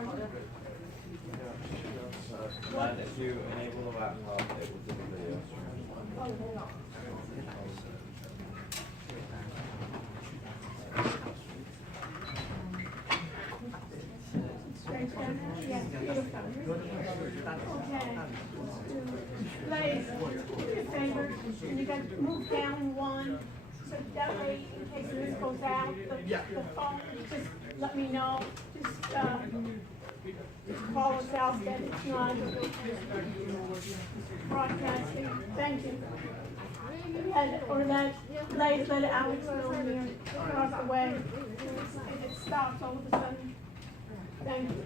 And if you enable the laptop, it will do the video stream. Oh, hold on. Straight down there? Yes, beautiful. Okay. Blaze, do me a favor, and you got to move down one, so that way, in case this goes out, the phone, just let me know. Just call us out that it's not broadcasting. Thank you. Or let Blaze, let Alex know here across the way. It stops all of a sudden. Thank you.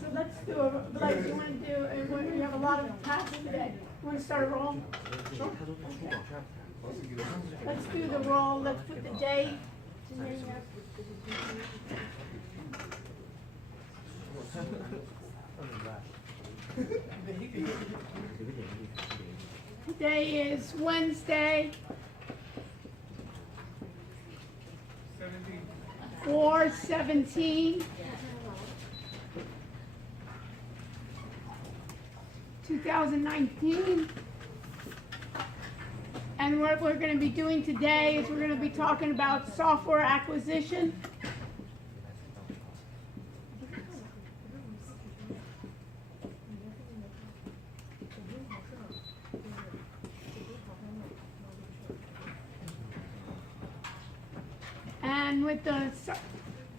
So let's do a, Blaze, you want to do, we have a lot of tasks today. You want to start a roll? Sure. Okay. Let's do the roll. Let's put the date. Today is Wednesday, 4/17, 2019. And what we're going to be doing today is we're going to be talking about software acquisition. And with the,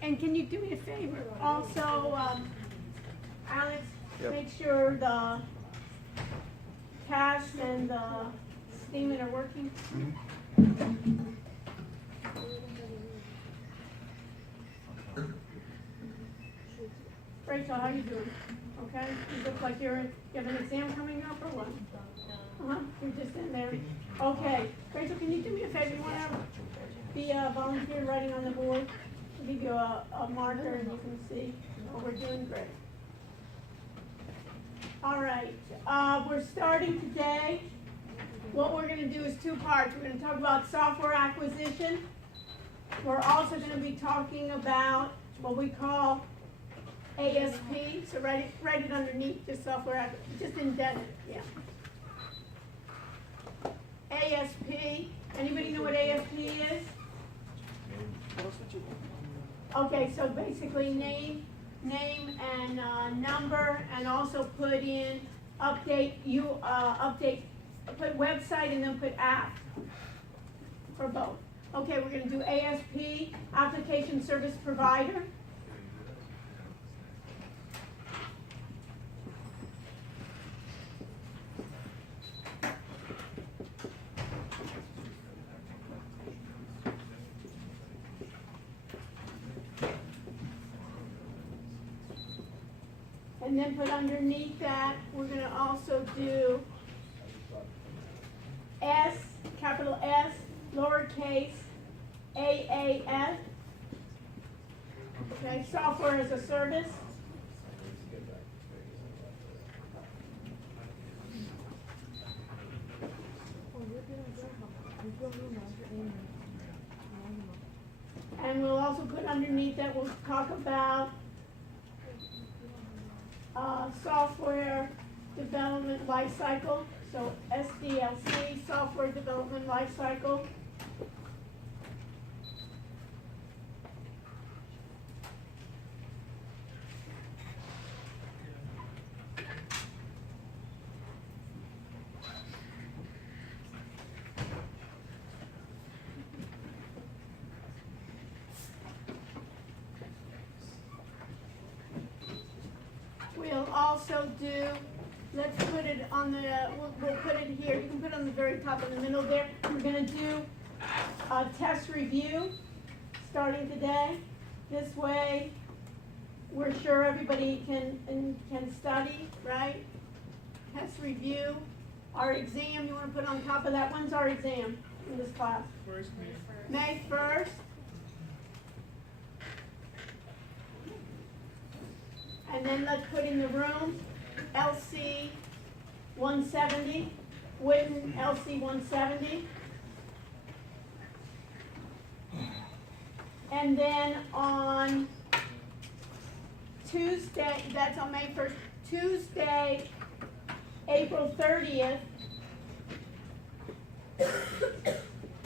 and can you do me a favor? Also, Alex, make sure the cast and the steaming are working. Rachel, how you doing? Okay? You look like you have an exam coming up or what? You're just in there. Okay. Rachel, can you do me a favor? You want to be a volunteer writing on the board? I'll give you a marker and you can see what we're doing. Great. All right. We're starting today. What we're going to do is two parts. We're going to talk about software acquisition. We're also going to be talking about what we call ASP. So write it underneath the software, just indent it. Yeah. ASP. Anybody know what ASP is? Okay, so basically name and number, and also put in put website and then put app for both. Okay, we're going to do ASP, application service provider. And then put underneath that, we're going to also do S, capital S, lowercase AAS. Okay, software as a service. And we'll also put underneath that, we'll talk about software development lifecycle. So SDLC, software development lifecycle. We'll also do, let's put it on the, we'll put it here. You can put it on the very top in the middle there. We're going to do a test review starting today. This way, we're sure everybody can study, right? Test review. Our exam, you want to put on top of that. When's our exam in this class? May 1st. And then let's put in the room, LC 170, Witten LC 170. And then on Tuesday, that's on May 1st, Tuesday, April 30th,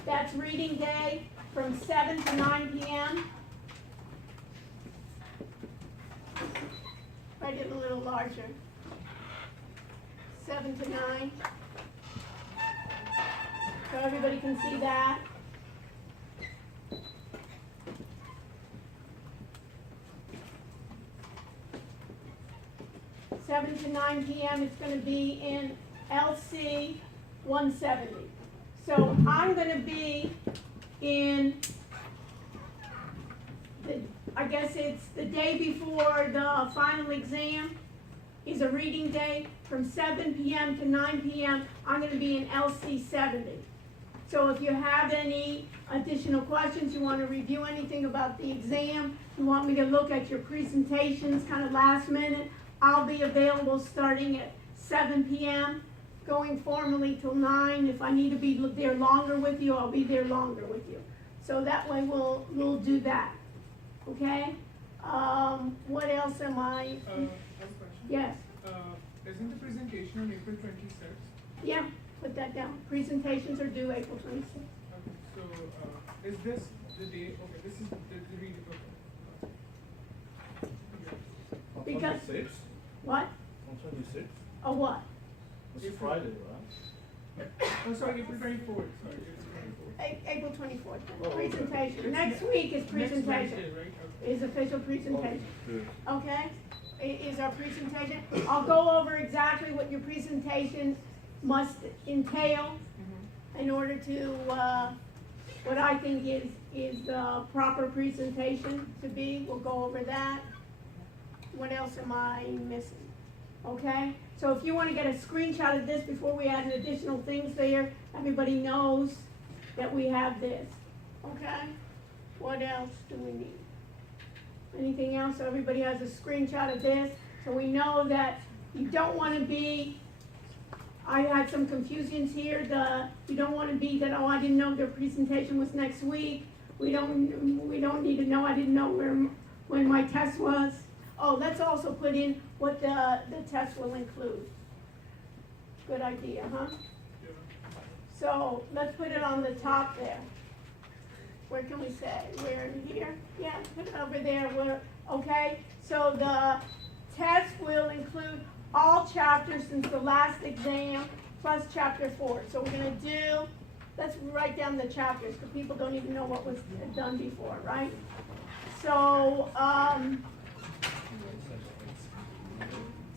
that's reading day from 7 to 9 p.m. Write it a little larger. 7 to 9. So everybody can see that. Seven to 9 p.m. It's going to be in LC 170. So I'm going to be in I guess it's the day before the final exam is a reading day from 7 p.m. to 9 p.m. I'm going to be in LC 70. So if you have any additional questions, you want to review anything about the exam, you want me to look at your presentations kind of last minute, I'll be available starting at 7 p.m., going formally till 9. If I need to be there longer with you, I'll be there longer with you. So that way we'll do that. Okay? What else am I? Last question. Yes. Isn't the presentation on April 26th? Yeah, put that down. Presentations are due April 26th. Okay, so is this the day? Okay, this is the reading. Okay. Because- 26th? What? On 26th? Oh, what? It's Friday, right? Oh, sorry, April 24th. Sorry, April 24th. April 24th. Oh, okay. Presentation. Next week is Next presentation. Wednesday, right? Okay. Is official presentation. Good. Okay? Is our presentation. I'll go over exactly what your presentation must entail in order to, what I think is the proper presentation to be. We'll go over that. What else am I missing? Okay? So if you want to get a screenshot of this before we add additional things there, everybody knows that we have this. Okay? What else do we need? Anything else? So everybody has a screenshot of this. So we know that you don't want to be, I had some confusions here. You don't want to be that, oh, I didn't know their presentation was next week. We don't need to know, I didn't know when my test was. Oh, let's also put in what the test will include. Good idea, huh? Yeah. So let's put it on the top there. Where can we say? We're in here? Yeah, put it over there. Okay, so the test will include all chapters since the last exam plus chapter 4. So we're going to do, let's write down the chapters because people don't even know what was done before, right? So,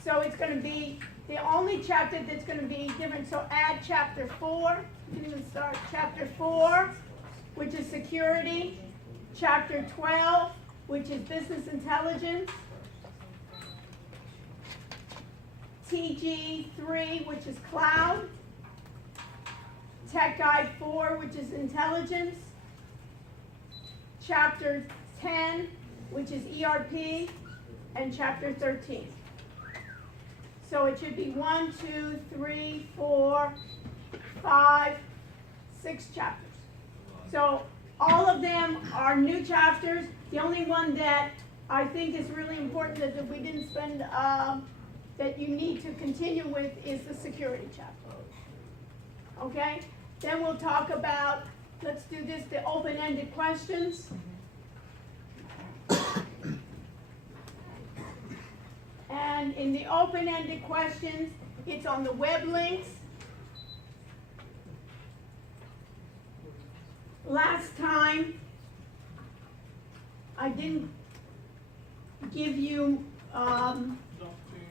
so it's going to be the only chapter that's going to be different. So add chapter 4. You can even start chapter 4, which is security. Chapter 12, which is business intelligence. TG3, which is cloud. Tech Guide 4, which is intelligence. Chapter 10, which is ERP. And chapter 13. So it should be 1, 2, 3, 4, 5, 6 chapters. So all of them are new chapters. The only one that I think is really important that we didn't spend, that you need to continue with is the security chapter. Okay? Then we'll talk about, let's do this, the open-ended questions. And in the open-ended questions, it's on the web links. Last time, I didn't give you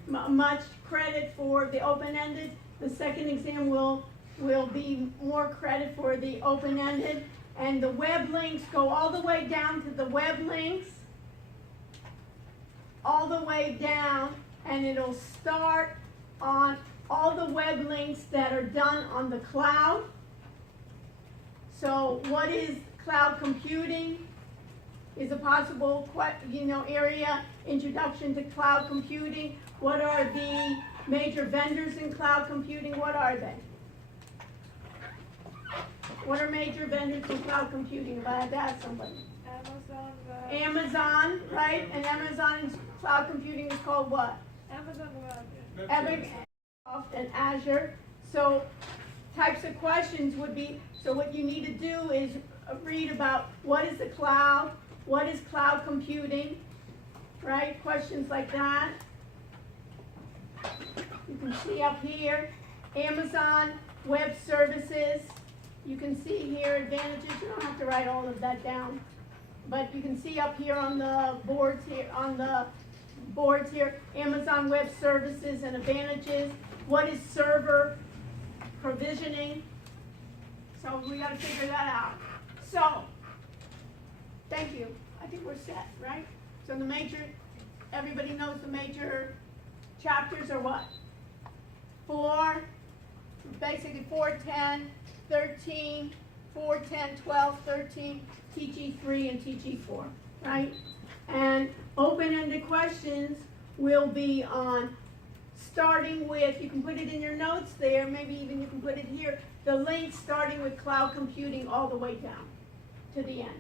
much credit for the open-ended. The second exam will be more credit for the open-ended. And the web links go all the way down to the web links, all the way down, and it'll start on all the web links that are done on the cloud. So what is cloud computing? Is a possible area, introduction to cloud computing. What are the major vendors in cloud computing? What are they? What are major vendors in cloud computing? If I had to ask somebody. Amazon, Amazon, right? And Amazon's cloud computing is called what? Amazon Web. Epic, Microsoft, and Azure. So types of questions would be, so what you need to do is read about what is the cloud, what is cloud computing, right? Questions like that. You can see up here, Amazon Web Services. You can see here advantages. You don't have to write all of that down, but you can see up here on the boards here, Amazon Web Services and advantages. What is server provisioning? So we got to figure that out. So, thank you. I think we're set, right? So the major, everybody knows the major chapters are what? Basically 410, 13, 410, 12, 13, TG3 and TG4, right? And open-ended questions will be on starting with, you can put it in your notes there, maybe even you can put it here, the link starting with cloud computing all the way down to the end.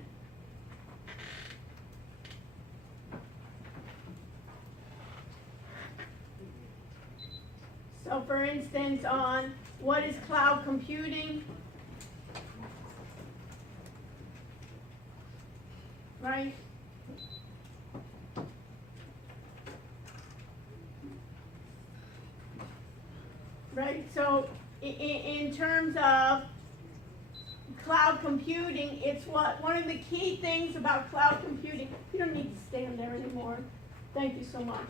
So for instance, on what is cloud computing, right? Right, so in terms of cloud computing, it's what? One of the key things about cloud computing, you don't need to stand there anymore. Thank you so much.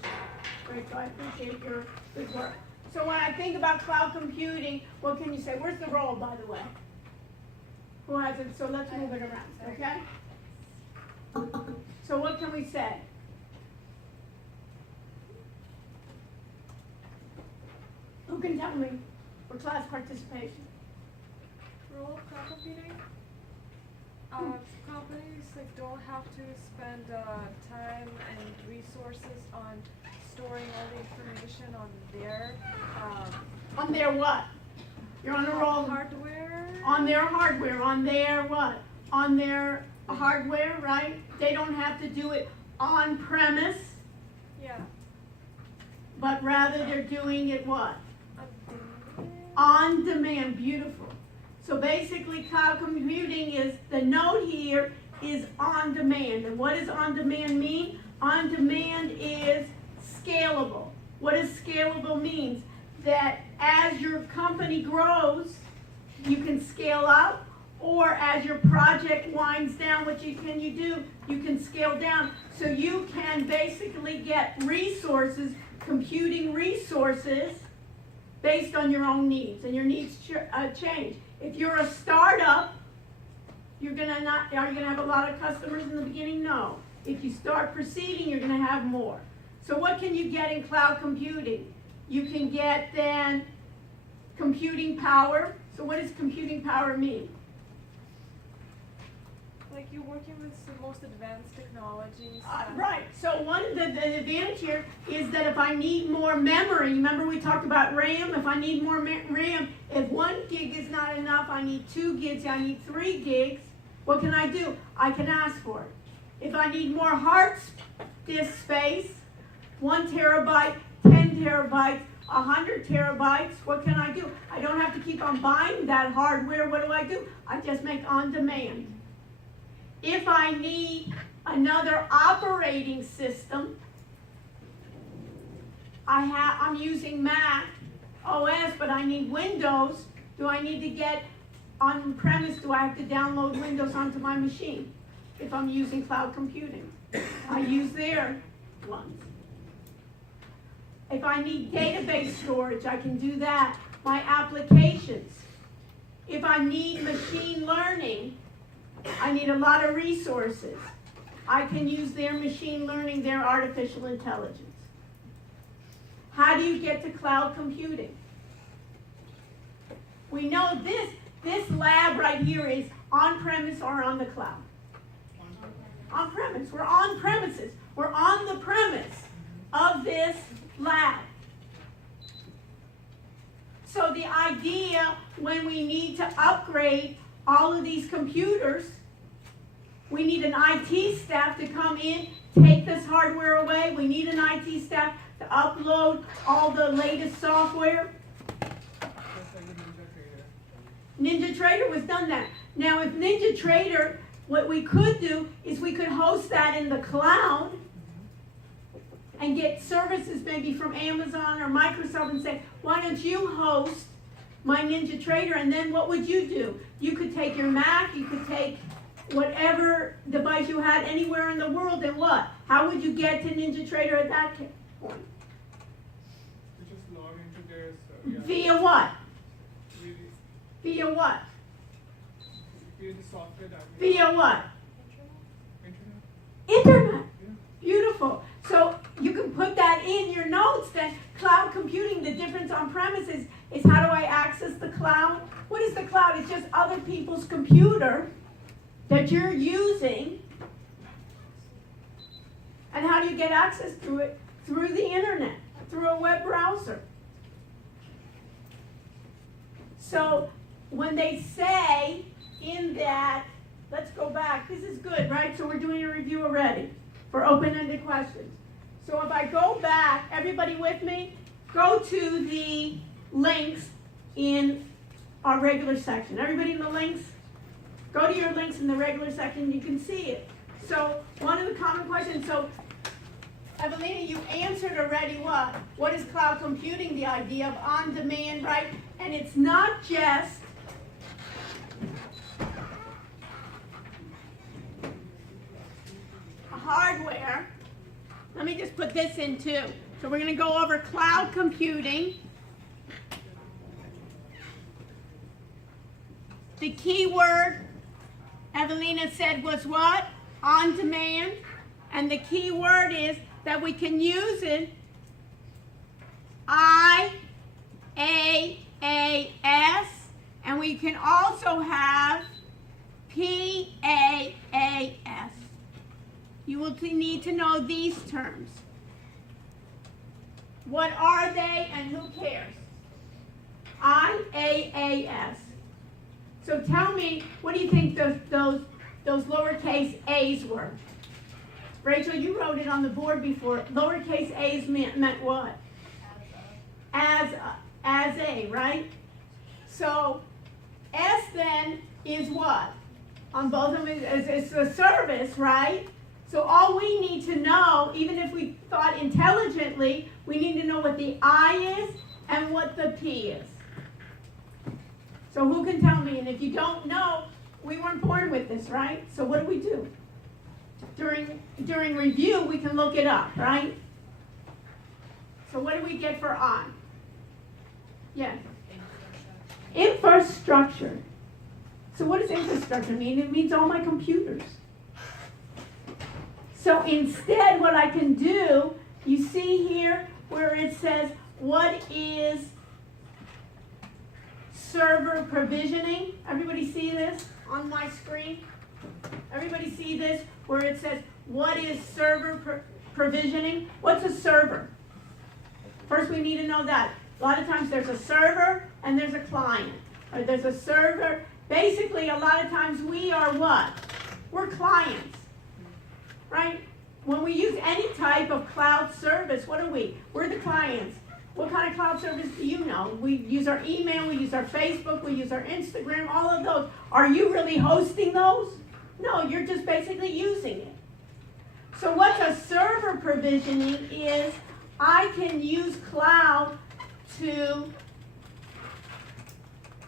Rachel, I appreciate your good work. So when I think about cloud computing, what can you say? Where's the roll, by the way? Who has it? So let's move it around, okay? So what can we say? Who can tell me for class participation? Role of cloud computing. Companies don't have to spend time and resources on storing all the information on their On their what? You're on a roll. hardware. On their hardware. On their what? On their hardware, right? They don't have to do it on premise, Yeah. but rather they're doing it what? On On demand. Beautiful. So basically cloud computing is, the note here is on demand. And what does on demand mean? On demand is scalable. What does scalable mean? That as your company grows, you can scale up, or as your project winds down, what you do? You can scale down. So you can basically get resources, computing resources, based on your own needs, and your needs change. If you're a startup, are you gonna have a lot of customers in the beginning? No. If you start proceeding, you're gonna have more. So what can you get in cloud computing? You can get then computing power. So what does computing power mean? Like you're working with the most advanced technologies. Right. So one of the advantage here is that if I need more memory, remember we talked about RAM? If I need more RAM, if 1 gig is not enough, I need 2 gigs, I need 3 gigs, what can I do? I can ask for it. If I need more hard disk space, 1 terabyte, 10 terabytes, 100 terabytes, what can I do? I don't have to keep on buying that hardware. What do? I just make on demand. If I need another operating system, I'm using Mac OS, but I need Windows. Do I need to get on premise? Do I have to download Windows onto my machine? If I'm using cloud computing, I use their ones. If I need database storage, I can do that. My applications. If I need machine learning, I need a lot of resources. I can use their machine learning, their artificial intelligence. How do you get to cloud computing? We know this lab right here is on-premise or on the cloud. On-premise. We're on premises. We're on the premise of this lab. So the idea when we need to upgrade all of these computers, We need an IT staff to come in, take this hardware away. We need an IT staff to upload all the latest software. Just like the Ninja Trader. Ninja Trader was done that. Now, if Ninja Trader, what we could do is we could host that in the cloud and get services maybe from Amazon or Microsoft and say, why don't you host my Ninja Trader? And then what would you do? You could take your Mac, you could take whatever device you had anywhere in the world, and what? How would you get to Ninja Trader at that point? You just log into their Via what? via Via what? the software that we Via what? internet. Internet. Yeah. Beautiful. So you can put that in your notes then. Cloud computing, the difference on premises is how do I access the cloud? What is the cloud? It's just other people's computer that you're using. And how do you get access to it? Through the internet, through a web browser. So when they say in that, let's go back. This is good, right? So we're doing a review already for open-ended questions. So if I go back, everybody with me? Go to the links in our regular section. Everybody in the links? Go to your links in the regular section, you can see it. So one of the common questions, so Evelina, you answered already what? What is cloud computing? The idea of on-demand, right? And it's not just hardware. Let me just put this in too. So we're going to go over cloud computing. The key word Evelina said was what? On demand. And the key word is that we can use it IaaS, and we can also have PaaS. You will need to know these terms. What are they and who cares? IaaS. So tell me, what do you think those lowercase a's were? Rachel, you wrote it on the board before. Lowercase a's meant what? As a, right? So S then is what? On both of them, it's a service, right? So all we need to know, even if we thought intelligently, we need to know what the I is and what the P is. So who can tell me? And if you don't know, we weren't born with this, right? So what do we do? During review, we can look it up, right? So what do we get for on? Yes. Infrastructure. So what does infrastructure mean? It means all my computers. So instead, what I can do, you see here where it says, what is server provisioning? Everybody see this on my screen? Everybody see this where it says, what is server provisioning? What's a server? First, we need to know that. A lot of times there's a server and there's a client. Or there's a server. Basically, a lot of times we are what? We're clients. Right? When we use any type of cloud service, what are we? We're the clients. What kind of cloud service do you know? We use our email, we use our Facebook, we use our Instagram, all of those. Are you really hosting those? No, you're just basically using it. So what's a server provisioning is I can use cloud to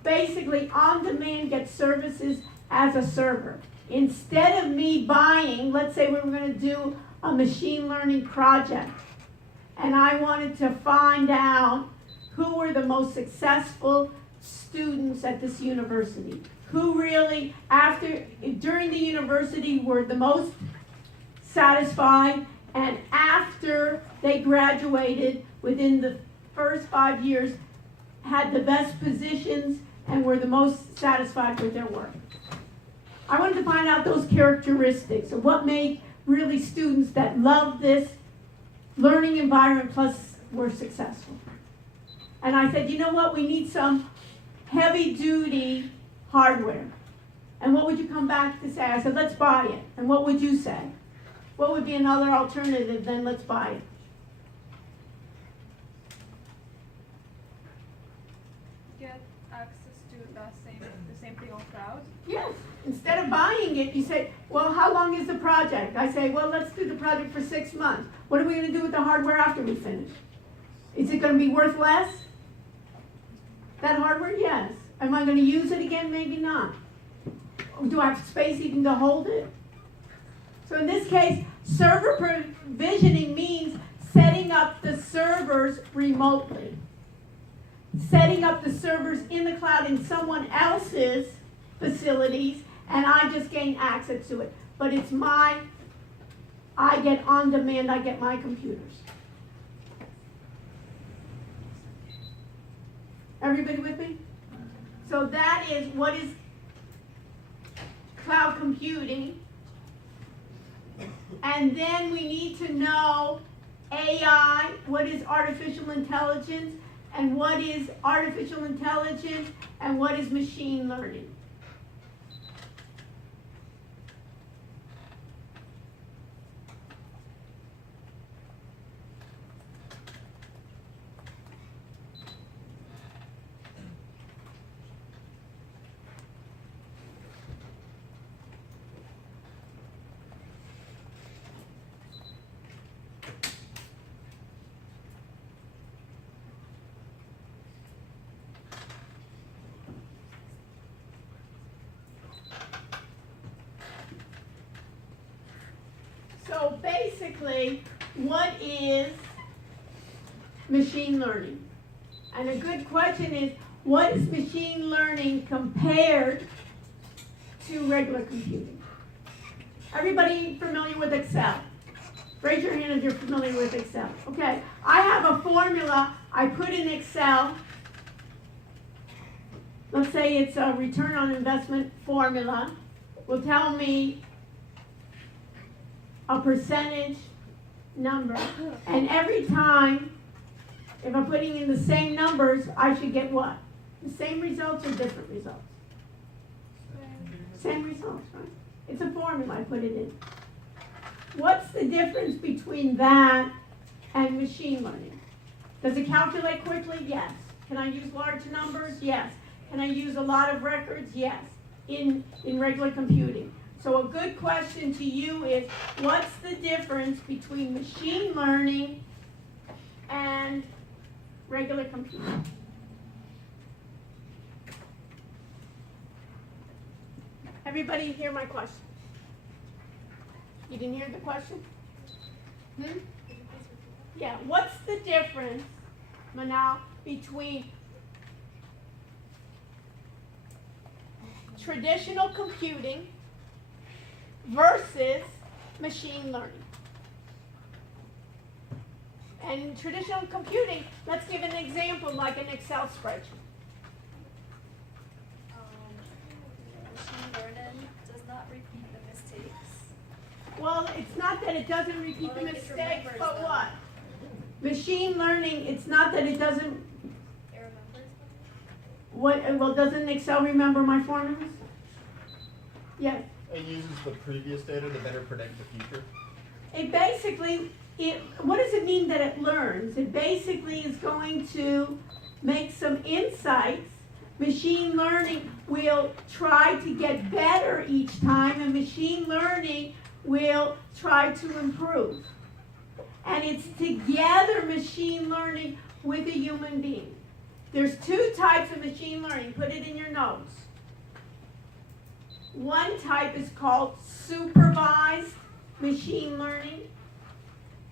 basically on demand get services as a server. Instead of me buying, let's say we were going to do a machine learning project, and I wanted to find out who were the most successful students at this university, who really, during the university, were the most satisfied, and after they graduated, within the first 5 years, had the best positions and were the most satisfied with their work. I wanted to find out those characteristics of what made really students that loved this learning environment plus were successful. And I said, you know what, we need some heavy duty hardware. And what would you come back to say? I said, let's buy it. And what would you say? What would be another alternative than let's buy it? Get access to the same thing on cloud. Yes. Instead of buying it, you say, well, how long is the project? I say, well, let's do the project for 6 months. What are we going to do with the hardware after we finish? Is it going to be worth less? That hardware? Yes. Am I going to use it again? Maybe not. Do I have space even to hold it? So in this case, server provisioning means setting up the servers remotely. Setting up the servers in the cloud in someone else's facilities, and I just gain access to it. But it's I get on demand, I get my computers. Everybody with me? So that is what is cloud computing. And then we need to know AI, what is artificial intelligence, and what is artificial intelligence, and what is machine learning. So basically, what is machine learning? And a good question is, what is machine learning compared to regular computing? Everybody familiar with Excel? Raise your hand if you're familiar with Excel. Okay, I have a formula I put in Excel. Let's say it's a return on investment formula. Will tell me a percentage number. And every time, if I'm putting in the same numbers, I should get what? The same results or different results? Same results, right? It's a formula, I put it in. What's the difference between that and machine learning? Does it calculate quickly? Yes. Can I use large numbers? Yes. Can I use a lot of records? Yes. In regular computing. So a good question to you is, what's the difference between machine learning and regular computing? Everybody hear my question? You didn't hear the question? Yeah, what's the difference, Manal, between traditional computing versus machine learning? And in traditional computing, let's give an example like an Excel spreadsheet. Machine learning does not repeat the mistakes. Well, it's not that it doesn't repeat the Well, it mistakes, remembers but them. what? Machine learning, it's not that it doesn't, It remembers them. well, doesn't Excel remember my formulas? Yes. It uses the previous data to better predict the future. It basically, what does it mean that it learns? It basically is going to make some insights. Machine learning will try to get better each time, and machine learning will try to improve. And it's together machine learning with a human being. There's two types of machine learning. Put it in your notes. One type is called supervised machine learning,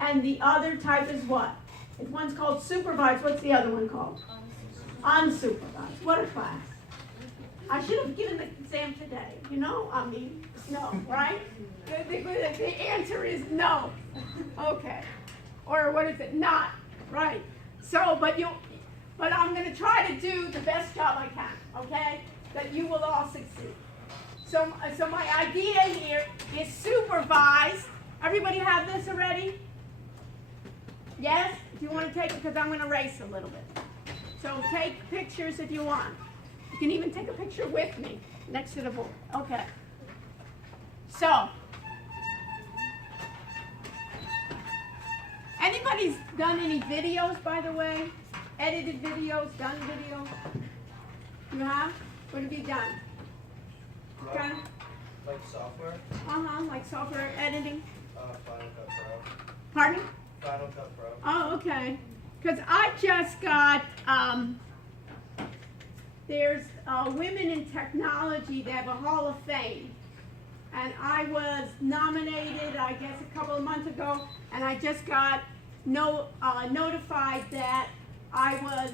and the other type is what? If one's called supervised, what's the other one called? Unsupervised. What a class. I should have given the exam today, no, right? The answer is no. Okay. Or what is it? Not. Right. So, but I'm going to try to do the best job I can, okay? That you will all succeed. So my idea here is supervised. Everybody have this already? Yes? If you want to take it, because I'm going to race a little bit. So take pictures if you want. You can even take a picture with me next to the board. Okay. So, anybody's done any videos, by the way? Edited videos, done videos? You have? What have you done? Okay. Like software? Like software editing. Final Cut Pro. Pardon? Final Cut Pro. Oh, okay. Because I just got, there's Women in Technology, they have a Hall of Fame. And I was nominated, I guess, a couple of months ago, and I just got notified that I was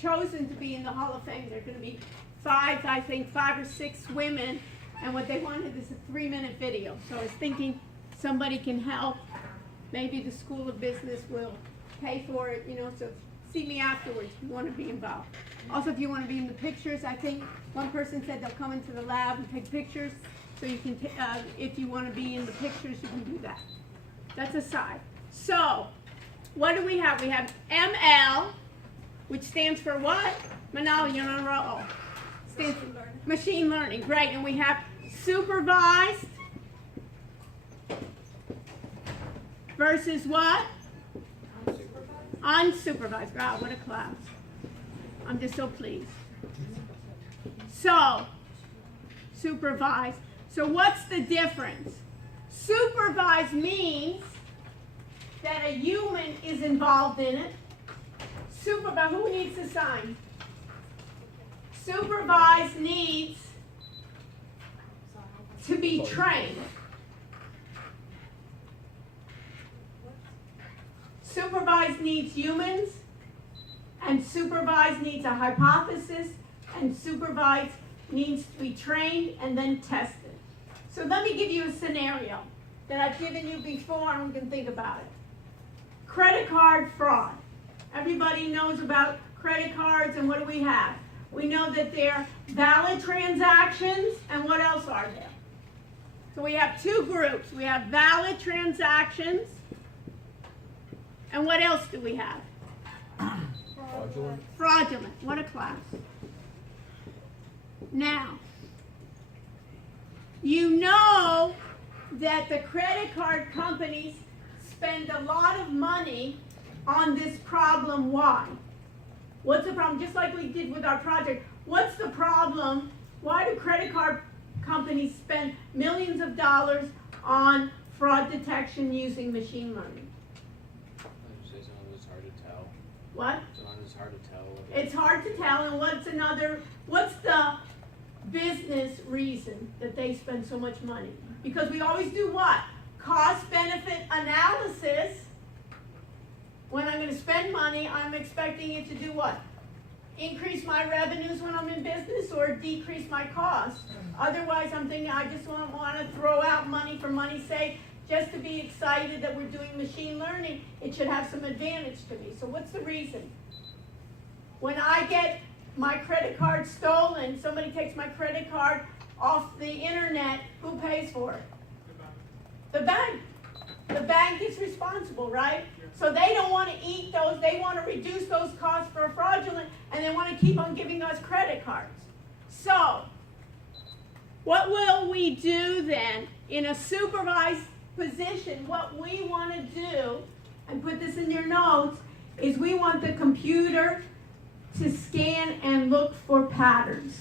chosen to be in the Hall of Fame. There are going to be five or six women, and what they wanted is a 3-minute video. So I was thinking somebody can help. Maybe the School of Business will pay for it, so see me afterwards if you want to be involved. Also, if you want to be in the pictures, I think one person said they'll come into the lab and take pictures, so you can, if you want to be in the pictures, you can do that. That's aside. So, what do we have? We have ML, which stands for what? Manal, you're on a roll. Stands for machine learning. Great. And we have supervised versus what? Unsupervised. Wow, what a class. I'm just so pleased. So, supervised. So what's the difference? Supervised means that a human is involved in it. Supervised, who needs to sign? Supervised needs to be trained. Supervised needs humans, and supervised needs a hypothesis, and supervised needs to be trained and then tested. So let me give you a scenario that I've given you before, and we can think about it. Credit card fraud. Everybody knows about credit cards, and what do we have? We know that they're valid transactions, and what else are there? So we have two groups. We have valid transactions, and what else do we have? Fraudulent. Fraudulent. What a class. Now, you know that the credit card companies spend a lot of money on this problem. Why? What's the problem? Just like we did with our project. What's the problem? Why do credit card companies spend millions of dollars on fraud detection using machine learning? It's hard to tell. What? Sometimes it's hard to tell. It's hard to tell, and what's the business reason that they spend so much money? Because we always do what? Cost-benefit analysis. When I'm going to spend money, I'm expecting it to do what? Increase my revenues when I'm in business or decrease my costs. Otherwise, I'm thinking I just want to throw out money for money's sake just to be excited that we're doing machine learning. It should have some advantage to me. So what's the reason? When I get my credit card stolen, somebody takes my credit card off the internet, who pays for it? The bank. The bank is responsible, right? So they don't want to eat those, they want to reduce those costs for fraudulent, and they want to keep on giving us credit cards. So, what will we do then in a supervised position? What we want to do, and put this in your notes, is we want the computer to scan and look for patterns.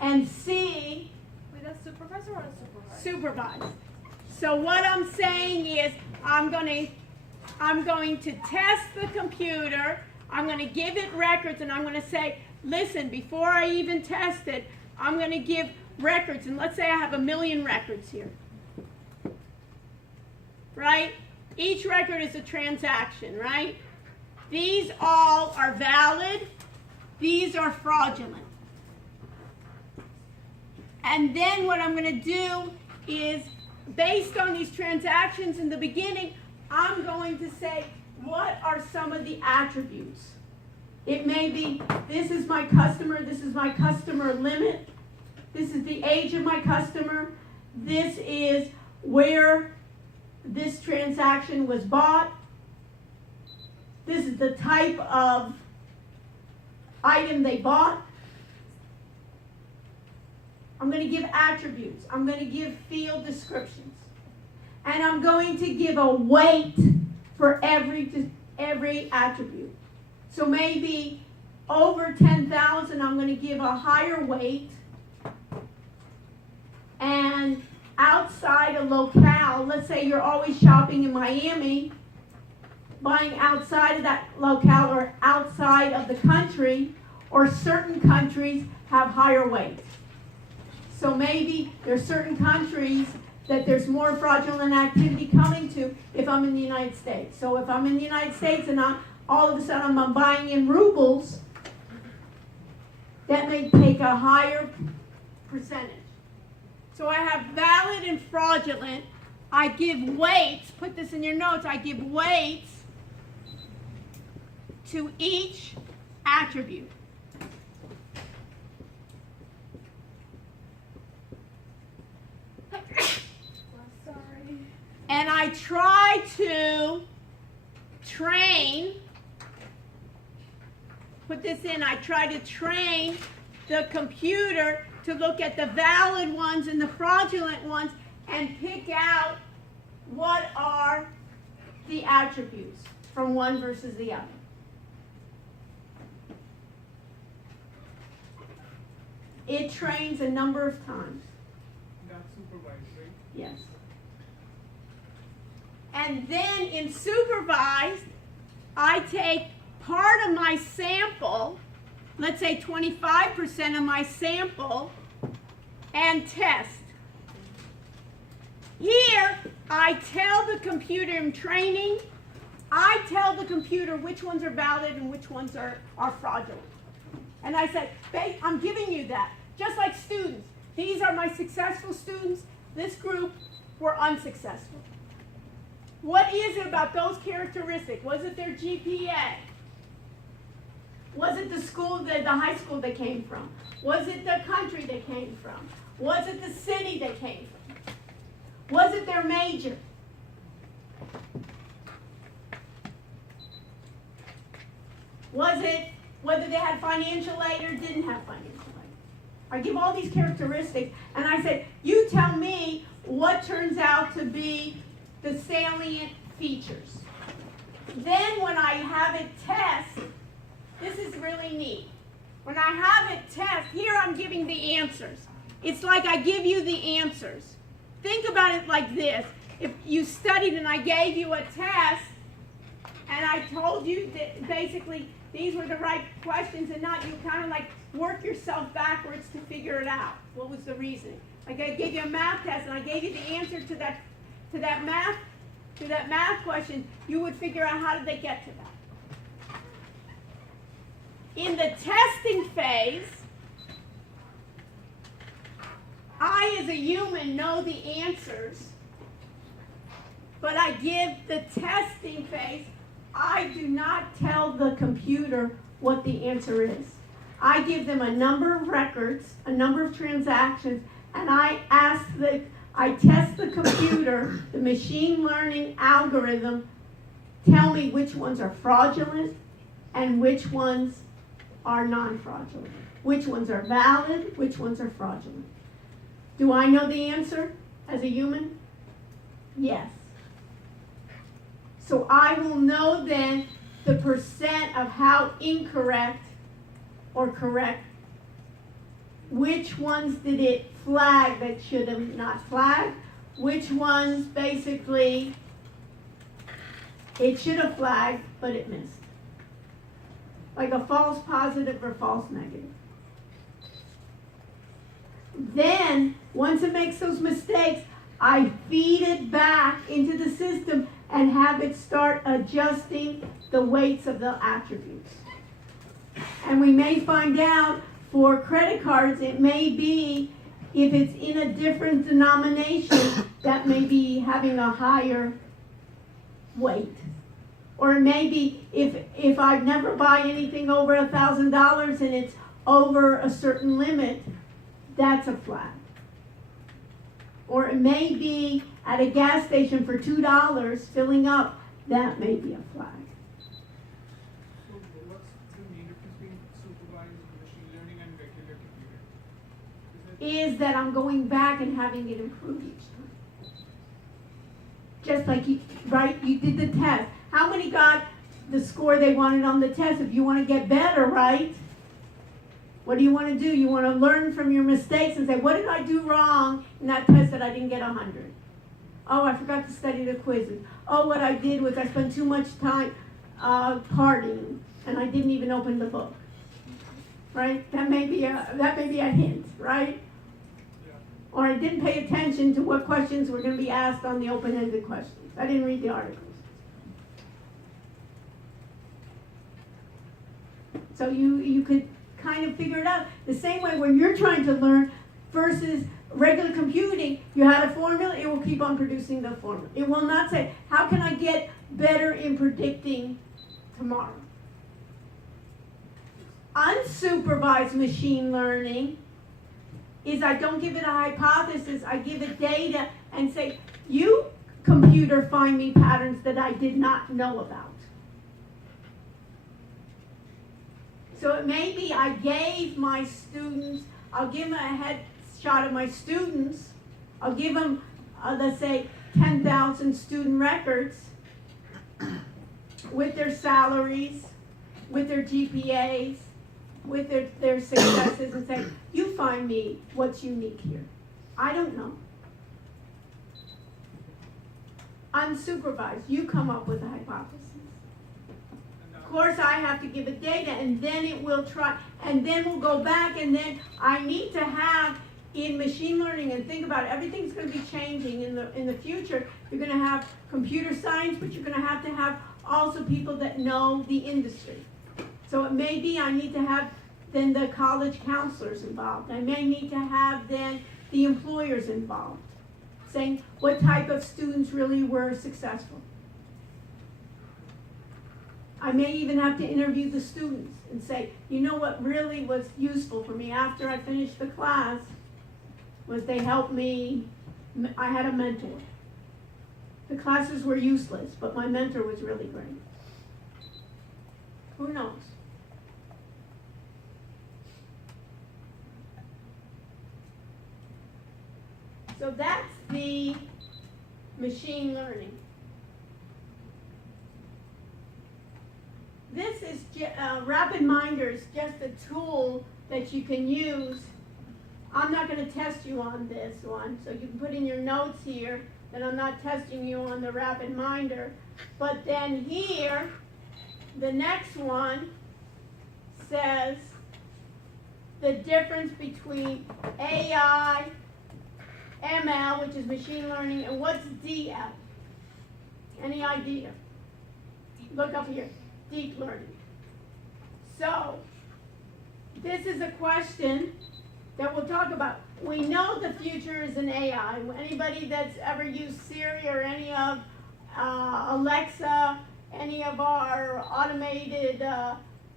And see. Wait, that's supervisor or unsupervised? Supervised. So what I'm saying is I'm going to test the computer, I'm going to give it records, and I'm going to say, listen, before I even test it, I'm going to give records, and let's say I have 1 million records here. Right? Each record is a transaction, right? These all are valid, these are fraudulent. And then what I'm going to do is, based on these transactions in the beginning, I'm going to say, what are some of the attributes? It may be, this is my customer limit, this is the age of my customer, this is where this transaction was bought, this is the type of item they bought. I'm going to give attributes. I'm going to give field descriptions. And I'm going to give a weight for every attribute. So maybe over 10,000, I'm going to give a higher weight. And outside a locale, let's say you're always shopping in Miami, buying outside of that locale or outside of the country, or certain countries have higher weight. So maybe there's certain countries that there's more fraudulent activity coming to if I'm in the United States. So if I'm in the United States and all of a sudden I'm buying in rubles, that may take a higher percentage. So I have valid and fraudulent. I give weights, put this in your notes, I give weights to each attribute. Sorry. And I try to train, put this in, I try to train the computer to look at the valid ones and the fraudulent ones and pick out what are the attributes from one versus the other. It trains a number of times. That's supervised, right? Yes. And then in supervised, I take part of my sample, let's say 25% of my sample, and test. Here, I tell the computer in training, I tell the computer which ones are valid and which ones are fraudulent. And I say, I'm giving you that. Just like students. These are my successful students. This group were unsuccessful. What is it about those characteristics? Was it their GPA? Was it the school, the high school they came from? Was it the country they came from? Was it the city they came from? Was it their major? Was it whether they had financial aid or didn't have financial aid? I give all these characteristics, and I say, you tell me what turns out to be the salient features. Then when I have it test, this is really neat. When I have it test, here I'm giving the answers. It's like I give you the answers. Think about it like this. If you studied and I gave you a test, and I told you that basically these were the right questions and not, you kind of like work yourself backwards to figure it out. What was the reason? Like I gave you a math test and I gave you the answer to that math question, you would figure out how did they get to that. In the testing phase, I as a human know the answers, but I give the testing phase, I do not tell the computer what the answer is. I give them a number of records, a number of transactions, and I test the computer, the machine learning algorithm, tell me which ones are fraudulent and which ones are non-fraudulent. Which ones are valid, which ones are fraudulent. Do I know the answer as a human? Yes. So I will know then the percent of how incorrect or correct, which ones did it flag that should have not flagged, which ones basically it should have flagged but it missed. Like a false positive or false negative. Then, once it makes those mistakes, I feed it back into the system and have it start adjusting the weights of the attributes. And we may find out for credit cards, it may be, if it's in a different denomination, that may be having a higher weight. Or it may be, if I never buy anything over $1,000 and it's over a certain limit, that's a flag. Or it may be at a gas station for $2 filling up, that may be a flag. So what's the main difference between supervised is that I'm going back and having it improve each time. Just like you, right? You did the test. How many got the score they wanted on the test? If you want to get better, right? What do you want to do? You want to learn from your mistakes and say, what did I do wrong in that test that I didn't get 100? Oh, I forgot to study the quizzes. Oh, what I did was I spent too much time partying and I didn't even open the book. Right? That may be a hint, right? Yeah. Or I didn't pay attention to what questions were going to be asked on the open-ended questions. I didn't read the articles. So you could kind of figure it out. The same way when you're trying to learn versus regular computing, you had a formula, it will keep on producing the formula. It will not say, how can I get better in predicting tomorrow? Unsupervised machine learning is I don't give it a hypothesis, I give it data and say, you computer find me patterns that I did not know about. So it may be I gave my students, I'll give them a headshot of my students, I'll give them, let's say, 10,000 student records with their salaries, with their GPAs, with their successes and say, you find me what's unique here. I don't know. Unsupervised, you come up with a hypothesis. Of course, I have to give it data, and then it will try, and then we'll go back, and then I need to have in machine learning, and think about it, everything's going to be changing in the future. You're going to have computer science, but you're going to have also people that know the industry. So it may be I need to have then the college counselors involved. I may need to have then the employers involved, saying what type of students really were successful. I may even have to interview the students and say, you know what really was useful for me after I finished the class was they helped me, I had a mentor. The classes were useless, but my mentor was really great. Who knows? So that's the machine learning. This is RapidMinder is just a tool that you can use. I'm not going to test you on this one, so you can put in your notes here that I'm not testing you on the RapidMinder. But then here, the next one says the difference between AI, ML, which is machine learning, and what's DL? Any idea? Look up here, deep learning. So, this is a question that we'll talk about. We know the future is in AI. Anybody that's ever used Siri or any of Alexa, any of our automated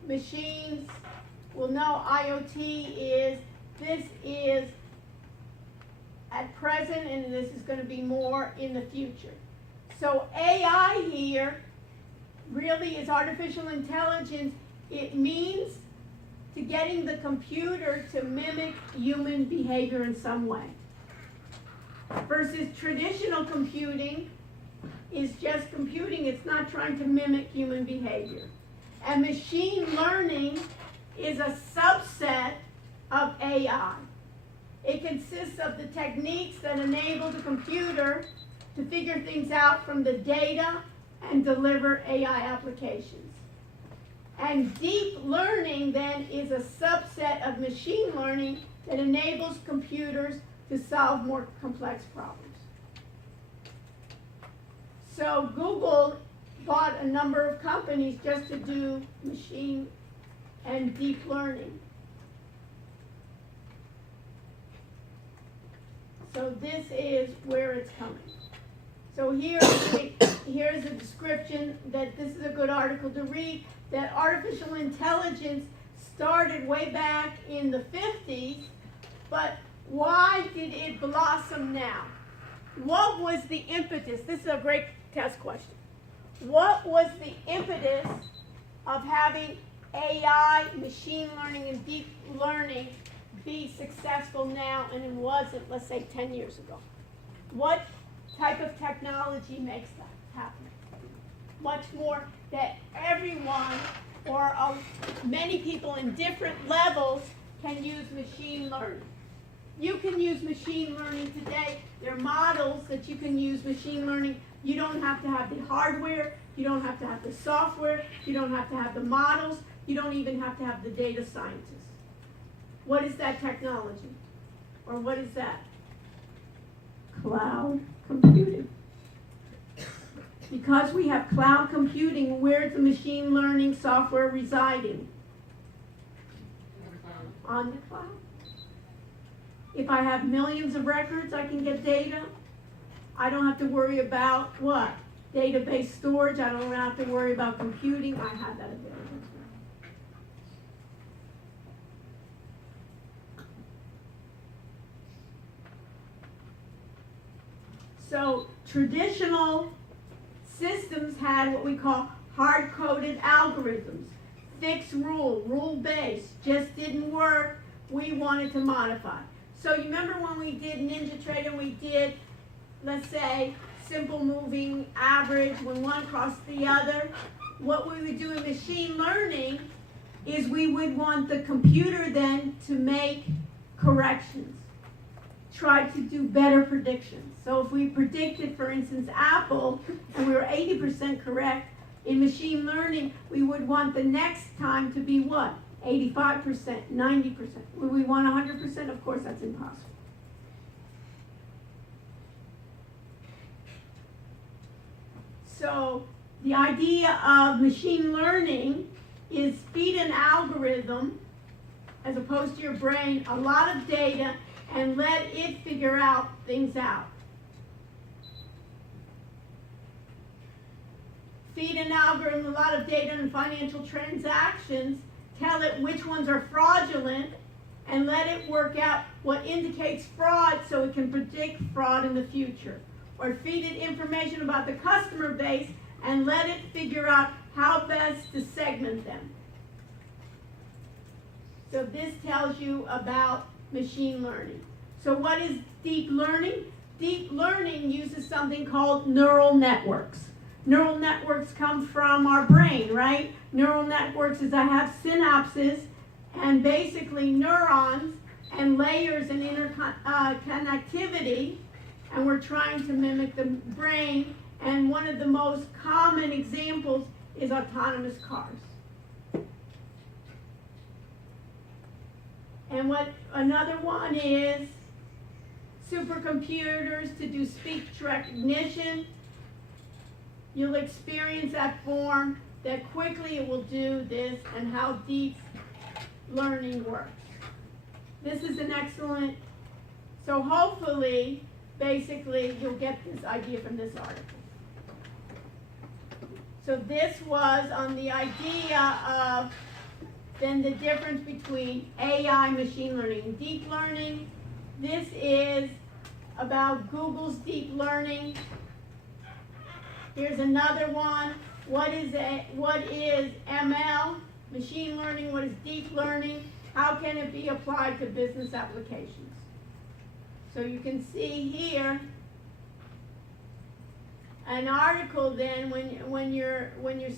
machines will know IoT this is at present, and this is going to be more in the future. So AI here really is artificial intelligence. It means to getting the computer to mimic human behavior in some way. Versus traditional computing is just computing. It's not trying to mimic human behavior. And machine learning is a subset of AI. It consists of the techniques that enable the computer to figure things out from the data and deliver AI applications. And deep learning then is a subset of machine learning that enables computers to solve more complex problems. So Google bought a number of companies just to do machine and deep learning. So this is where it's coming. So here's a description that this is a good article to read, that artificial intelligence started way back in the 50s, but why did it blossom now? What was the impetus? This is a great test question. What was the impetus of having AI, machine learning, and deep learning be successful now and it wasn't, let's say, 10 years ago? What type of technology makes that happen? Much more that everyone or many people in different levels can use machine learning. You can use machine learning today. There are models that you can use machine learning. You don't have to have the hardware. You don't have to have the software. You don't have to have the models. You don't even have to have the data scientists. What is that technology? Or what is that? Cloud computing. Because we have cloud computing, where's the machine learning software residing? On the cloud. If I have millions of records, I can get data. I don't have to worry about what? Database storage. I don't have to worry about computing. I have that available. So traditional systems had what we call hard-coded algorithms. Fixed rule, rule-based, just didn't work. We wanted to modify. So you remember when we did NinjaTrader, we did, let's say, simple moving average when one crossed the other. What we would do in machine learning is we would want the computer then to make corrections, try to do better predictions. So if we predicted, for instance, Apple, and we were 80% correct, in machine learning, we would want the next time to be what? 85%, 90%. Would we want 100%? Of course, that's impossible. So the idea of machine learning is feed an algorithm, as opposed to your brain, a lot of data, and let it figure out things out. Feed an algorithm a lot of data and financial transactions, tell it which ones are fraudulent, and let it work out what indicates fraud so it can predict fraud in the future. Or feed it information about the customer base and let it figure out how best to segment them. So this tells you about machine learning. So what is deep learning? Deep learning uses something called neural networks. Neural networks come from our brain, right? Neural networks is I have synapses and basically neurons and layers and interconnectivity, and we're trying to mimic the brain. And one of the most common examples is autonomous cars. And what another one is supercomputers to do speech recognition. You'll experience that form, that quickly it will do this, and how deep learning works. This is an excellent, so hopefully, basically, you'll get this idea from this article. So this was on the idea of then the difference between AI, machine learning, and deep learning. This is about Google's deep learning. Here's another one. What is ML, machine learning? What is deep learning? How can it be applied to business applications? So you can see here an article then when you're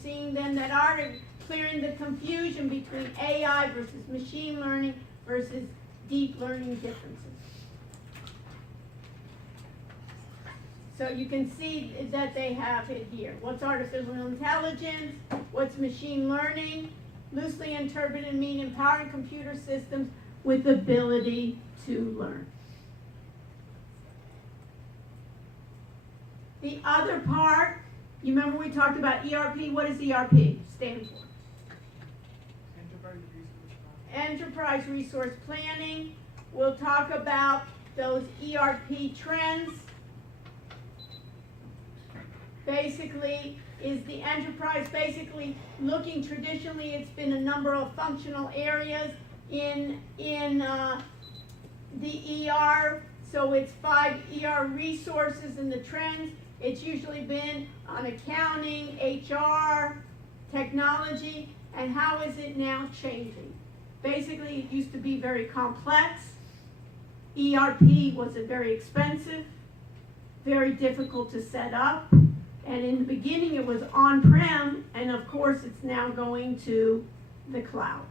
seeing then that article clearing the confusion between AI versus machine learning versus deep learning differences. So you can see that they have it here. What's artificial intelligence? What's machine learning? Loosely interpreted mean empowering computer systems with ability to learn. The other part, you remember we talked about ERP. What does ERP stand for? Enterprise Resource Planning. We'll talk about those ERP trends. Basically, is the enterprise basically looking traditionally, it's been a number of functional areas in the ER, so it's 5 ER resources in the trends. It's usually been on accounting, HR, technology, and how is it now changing? Basically, it used to be very complex. ERP was very expensive, very difficult to set up. And in the beginning, it was on-prem, and of course, it's now going to the cloud.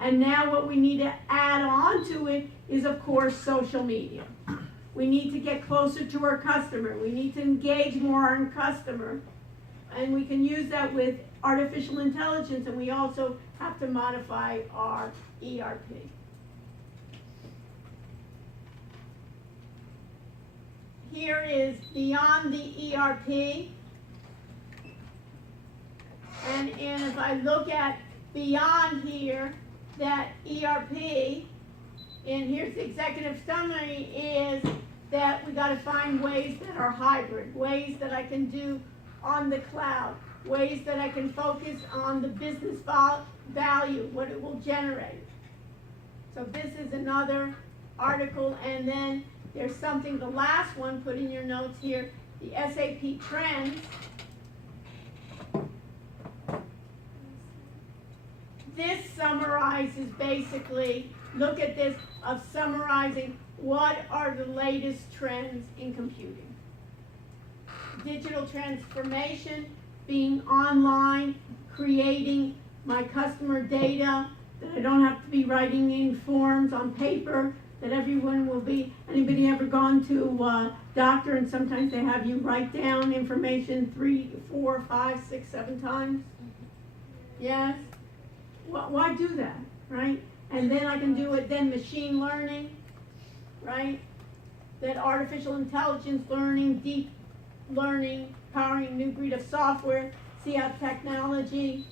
And now what we need to add on to it is, of course, social media. We need to get closer to our customer. We need to engage more our customer. And we can use that with artificial intelligence, and we also have to modify our ERP. Here is beyond the ERP. And if I look at beyond here, that ERP, and here's the executive summary, is that we got to find ways that are hybrid, ways that I can do on the cloud, ways that I can focus on the business value, what it will generate. So this is another article, and then there's something, the last one, put in your notes here, the SAP trends. This summarizes basically, look at this, of summarizing what are the latest trends in computing. Digital transformation, being online, creating my customer data, that I don't have to be writing in forms on paper, that everyone will be, anybody ever gone to a doctor and sometimes they have you write down information 3, 4, 5, 6, 7 times? Yes? Well, why do that, right? And then I can do it, then machine learning, right? That artificial intelligence learning, deep learning, powering a new breed of software, see how technology,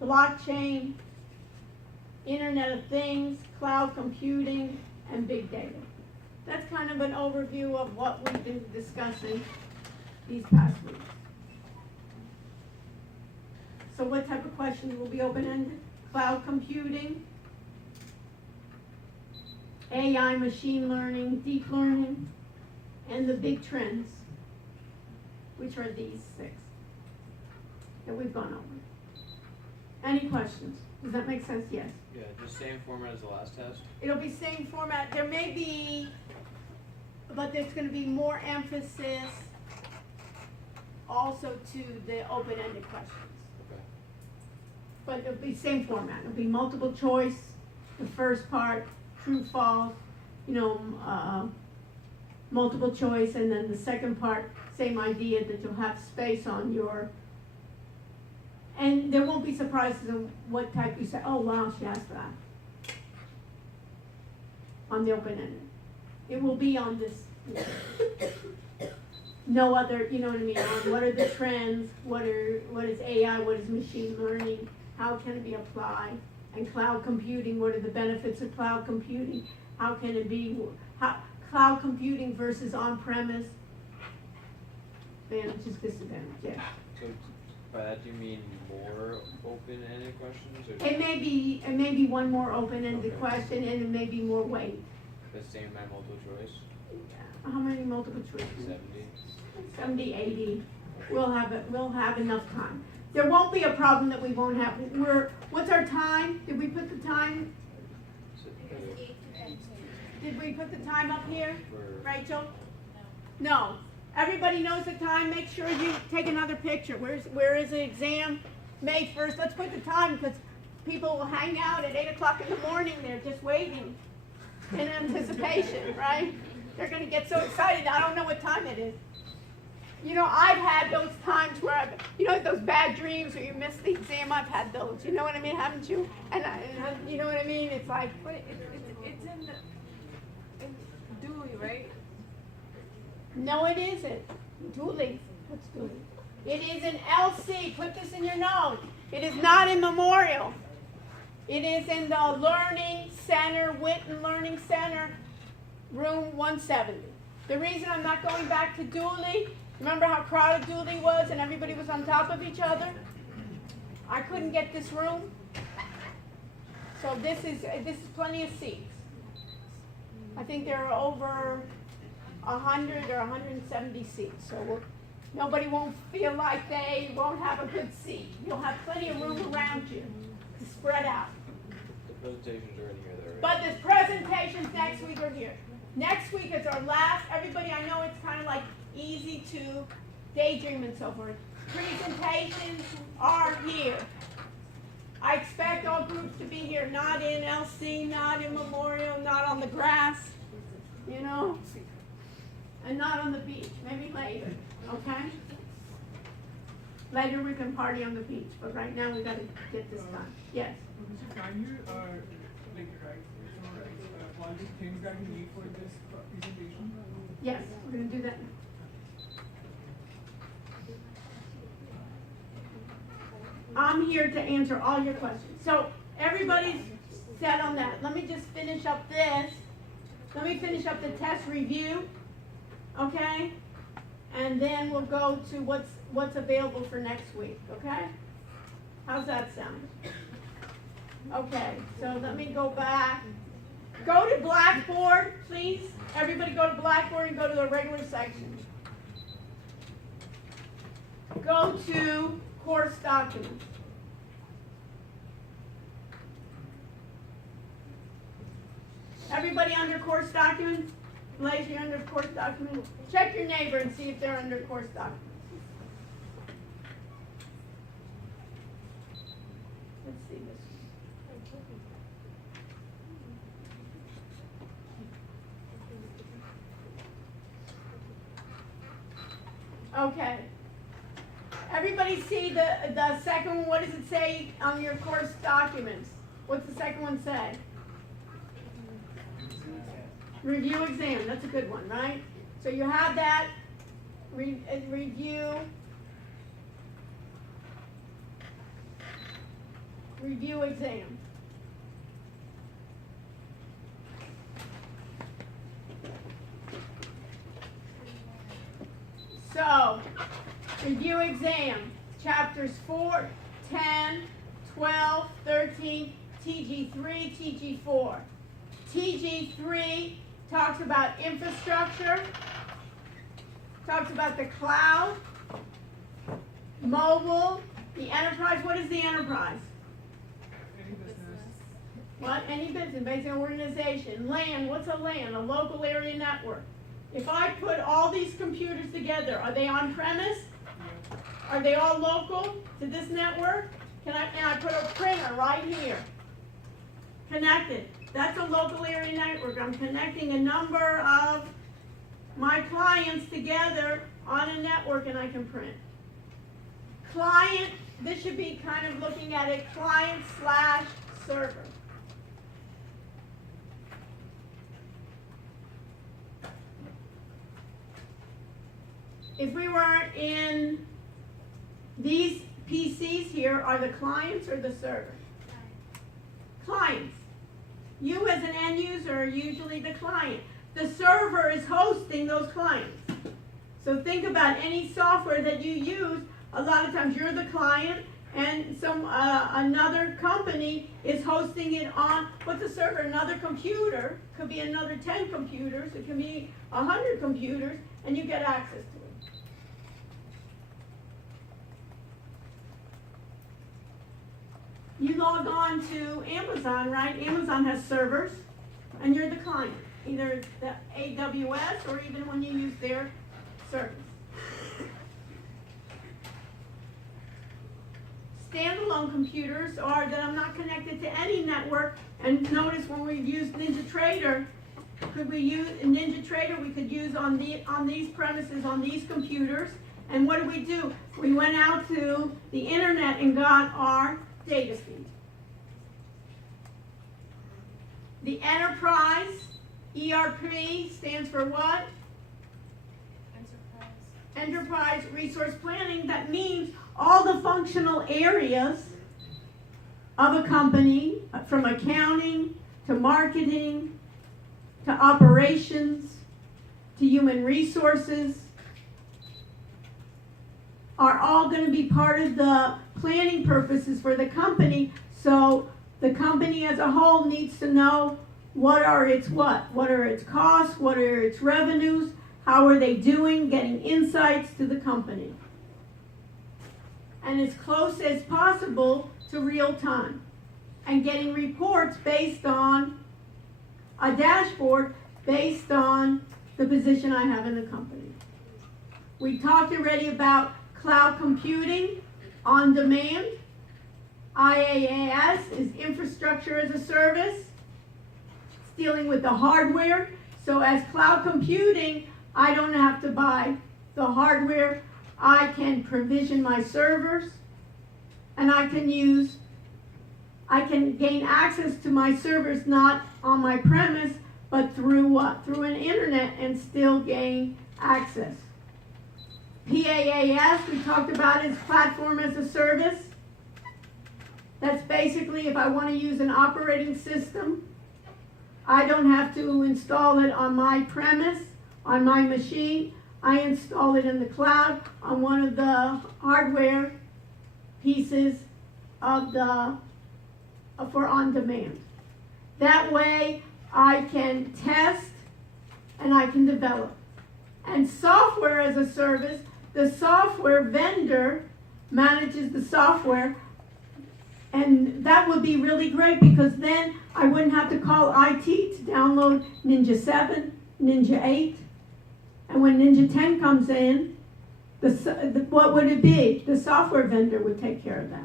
blockchain, Internet of Things, cloud computing, and big data. That's kind of an overview of what we've been discussing these past weeks. So what type of questions will be open-ended? Cloud computing, AI, machine learning, deep learning, and the big trends, which are these 6 that we've gone over. Any questions? Does that make sense? Yes. Yeah, just same format as the last test. It'll be same format. There may be, but there's going to be more emphasis also to the open-ended questions. Okay. But it'll be same format. It'll be multiple choice, the first part, true, false, multiple choice, and then the second part, same idea that you'll have space on your, and there won't be surprises in what type you say, oh wow, she asked that. On the open-ended. It will be on this, no other, you know what I mean, on what are the trends, what is AI, what is machine learning, how can it be applied, and cloud computing, what are the benefits of cloud computing, how can it be, cloud computing versus on-premise, advantages, disadvantages, yeah. So by that do you mean more open-ended questions, or It may be one more open-ended Okay. question, and it may be more weight. the same by multiple choice? How many multiple choice? 70? 70, 80. We'll have enough time. There won't be a problem that we won't have. What's our time? Did we put the time? So, Did we put the time up here, for Rachel? No. Everybody knows the time. Make sure you take another picture. Where is the exam? May 1st. Let's put the time because people will hang out at 8 o'clock in the morning. They're just waiting in anticipation, right? They're going to get so excited. I don't know what time it is. I've had those times where those bad dreams where you miss the exam. I've had those. You know what I mean? Haven't you? And you know what I mean? It's like, But it's in Dooley, right? no, it isn't. Dooley. What's Dooley? It is in LC. Put this in your note. It is not in Memorial. It is in the Learning Center, Winton Learning Center, room 170. The reason I'm not going back to Dooley, remember how crowded Dooley was and everybody was on top of each other? I couldn't get this room. So this is plenty of seats. I think there are over 100 or 170 seats. So nobody won't feel like they won't have a good seat. You'll have plenty of room around you to spread out. Presentations are in here though, right? But the presentations next week are here. Next week is our last, everybody, I know it's kind of like easy to daydream and so forth. Presentations are here. I expect all groups to be here, not in LC, not in Memorial, not on the grass, you know, and not on the beach, maybe later, okay? Later we can party on the beach, but right now we gotta get this done. Yes? Okay, so can you, like, write, all the things that we need for this presentation? Yes, we're gonna do that now. I'm here to answer all your questions. So everybody's set on that. Let me just finish up this. Let me finish up the test review, okay? And then we'll go to what's available for next week, okay? How's that sound? Okay, so let me go back. Go to Blackboard, please. Everybody go to Blackboard and go to the regular section. Go to course documents. Everybody under course documents? Blaze, you're under course documents? Check your neighbor and see if they're under course documents. Let's see this. Okay. Everybody see the second one? What does it say on your course documents? What's the second one say? Review exam. That's a good one, right? So you have that review exam. So, review exam, chapters 4, 10, 12, 13, TG3, TG4. TG3 talks about infrastructure, talks about the cloud, mobile, the enterprise. What is the enterprise? Any business. What? Any business, basic organization. LAN, what's a LAN? A local area network. If I put all these computers together, are they on premise? Are they all local to this network? And I put a printer right here, connected. That's a local area network. I'm connecting a number of my clients together on a network and I can print. Client, this should be kind of looking at it, client/server. If we were in these PCs here, are the clients or the server? Clients. You as an end user are usually the client. The server is hosting those clients. So think about any software that you use. A lot of times you're the client and another company is hosting it on, what's a server? Another computer. Could be another 10 computers. It can be 100 computers and you get access to it. You log on to Amazon, right? Amazon has servers, and you're the client. Either the AWS or even when you use their service. Standalone computers are that I'm not connected to any network. And notice when we use NinjaTrader, could we use NinjaTrader? We could use on these premises, on these computers. And what do? We went out to the internet and got our data feed. The enterprise, ERP, stands for what? Enterprise Resource Planning. That means all the functional areas of a company, from accounting to marketing to operations to human resources, are all going to be part of the planning purposes for the company. So the company as a whole needs to know what are its costs, what are its revenues, how are they doing, getting insights to the company. And as close as possible to real time. and getting reports based on a dashboard based on the position I have in the company. We talked already about cloud computing on demand. IaaS is infrastructure as a service. It's dealing with the hardware. So as cloud computing, I don't have to buy the hardware. I can provision my servers, and I can gain access to my servers not on my premise, but through what? Through an internet, and still gain access. PaaS, we talked about, is platform as a service. That's basically if I want to use an operating system, I don't have to install it on my premise, on my machine. I install it in the cloud on one of the hardware pieces of for on demand. That way I can test and I can develop. And software as a service, the software vendor manages the software, and that would be really great because then I wouldn't have to call IT to download Ninja 7, Ninja 8, and when Ninja 10 comes in, what would it be? The software vendor would take care of that.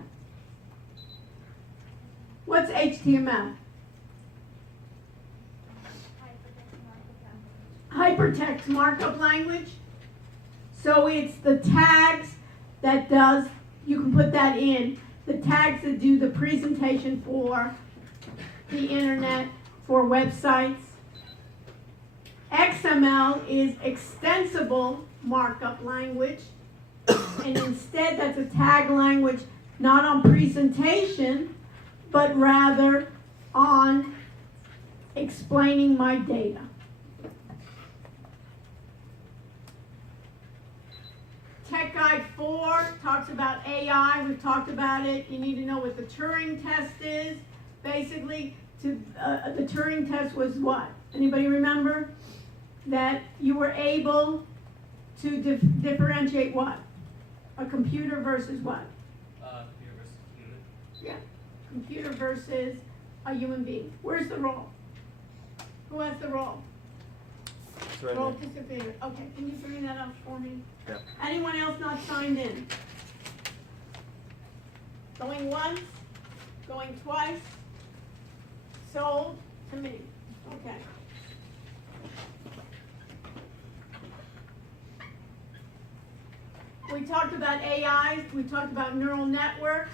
What's HTML? Hypertext markup language. So it's the tags that you can put that in, the tags that do the presentation for the internet, for websites. XML is extensible markup language, and instead that's a tag language not on presentation, but rather on explaining my data. Tech Guide 4 talks about AI. We've talked about it. You need to know what the Turing test is. Basically, the Turing test was what? Anybody remember? That you were able to differentiate what? A computer versus what? Computer versus human. Yeah, computer versus a human being. Where's the roll? Who has the roll? It's right Roll here. disappeared. Okay, can you bring that up for me? Yep. Anyone else not signed in? Going once? Going twice? Sold to me. Okay. We talked about AI, we talked about neural networks.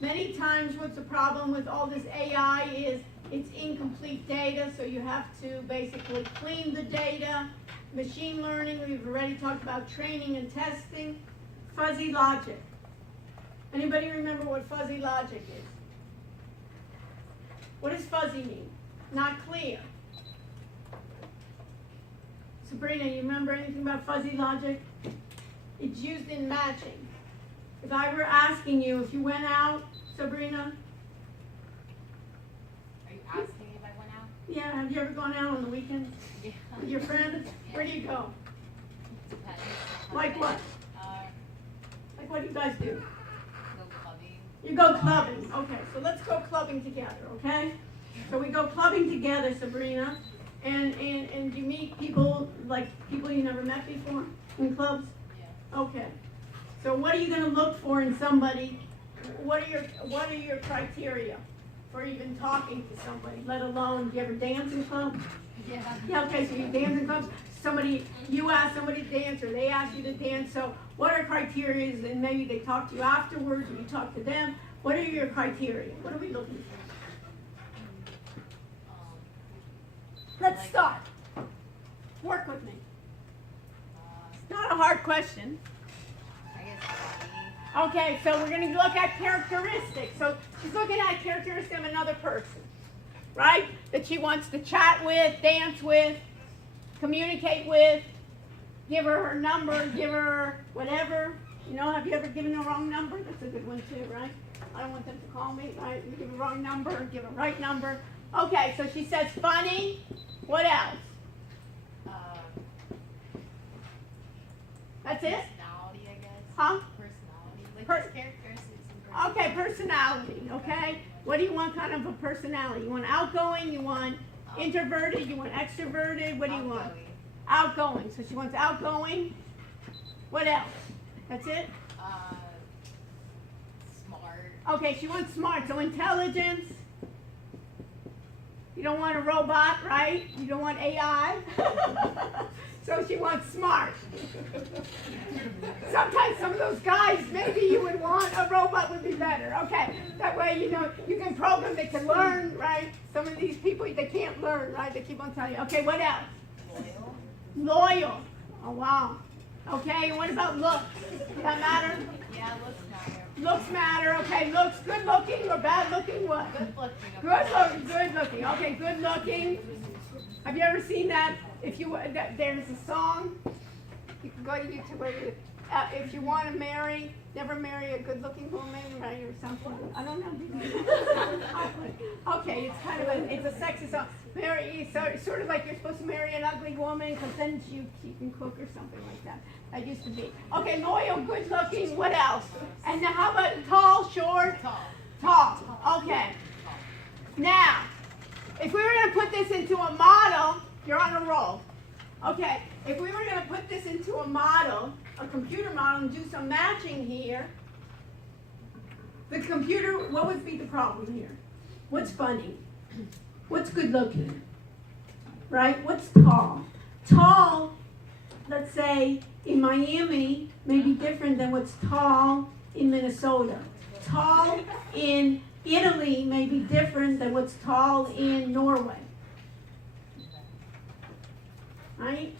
Many times what's the problem with all this AI is it's incomplete data, so you have to basically clean the data. Machine learning, we've already talked about training and testing. Fuzzy logic. Anybody remember what fuzzy logic is? What does fuzzy mean? Not clear. Sabrina, you remember anything about fuzzy logic? It's used in matching. If I were asking you, if you went out, Sabrina? Are you asking if I went out? Yeah, have you ever gone out on the weekends Yeah. with your friends? Where do you go? Depends. Like what? Uh, Like what do you guys do? go clubbing. You go clubbing. Okay, so let's go clubbing together, okay? So we go clubbing together, Sabrina. And you meet people, like people you never met before in clubs? Yeah. Okay. So what are you going to look for in somebody? What are your criteria for even talking to somebody, let alone, do you ever dance in clubs? Yeah. Yeah, okay, so you dance in clubs. You ask somebody to dance, or they ask you to dance. So what are criteria? And maybe they talk to you afterwards, or you talk to them. What are your criteria? What are we looking for? Let's start. Work with me. It's not a hard question. I guess funny. Okay, so we're going to look at characteristics. So she's looking at a characteristic of another person, right? That she wants to chat with, dance with, communicate with, give her number, give her whatever. You know, have you ever given the wrong number? That's a good one too, right? I don't want them to call me, right? You give a wrong number, give a right number. Okay, so she says funny. What else? That's it? Personality, I guess. Huh? Personality. Like Per- his characteristics. And Okay, personality, okay? What do you want kind of a personality? You want outgoing, you want introverted, you want extroverted, what do you want? Outgoing, so she wants outgoing. What else? That's it? Smart. Okay, she wants smart, so intelligence. You don't want a robot, right? You don't want AI. So she wants smart. Sometimes some of those guys, maybe you would want a robot would be better. Okay, that way you know you can program they can learn, right? Some of these people they can't learn, right? They keep on telling you. Okay, what else? Loyal. Oh wow. Okay, and what about looks? Does that matter? Yeah, looks matter. Looks matter. Okay, looks good looking or bad looking? What? Good looking. Good looking. Good looking. Okay, good looking. Have you ever seen that? If you there's a song, you can go to YouTube. Where if you want to marry, never marry a good-looking woman, right, or something. I don't know. Okay, it's kind of it's a sexy song. Marry, sort of like you're supposed to marry an ugly woman because then she can cook or something like that. That used to be. Okay, loyal, good-looking. What else? And now how about tall, short? Tall. Okay. Now, if we were going to put this into a model, you're on a roll. Okay, if we were going to put this into a model, a computer model, and do some matching here, the computer, what would be the problem here? What's funny? What's good looking? Right? What's tall? Tall, let's say, in Miami may be different than what's tall in Minnesota. Tall in Italy may be different than what's tall in Norway. Right?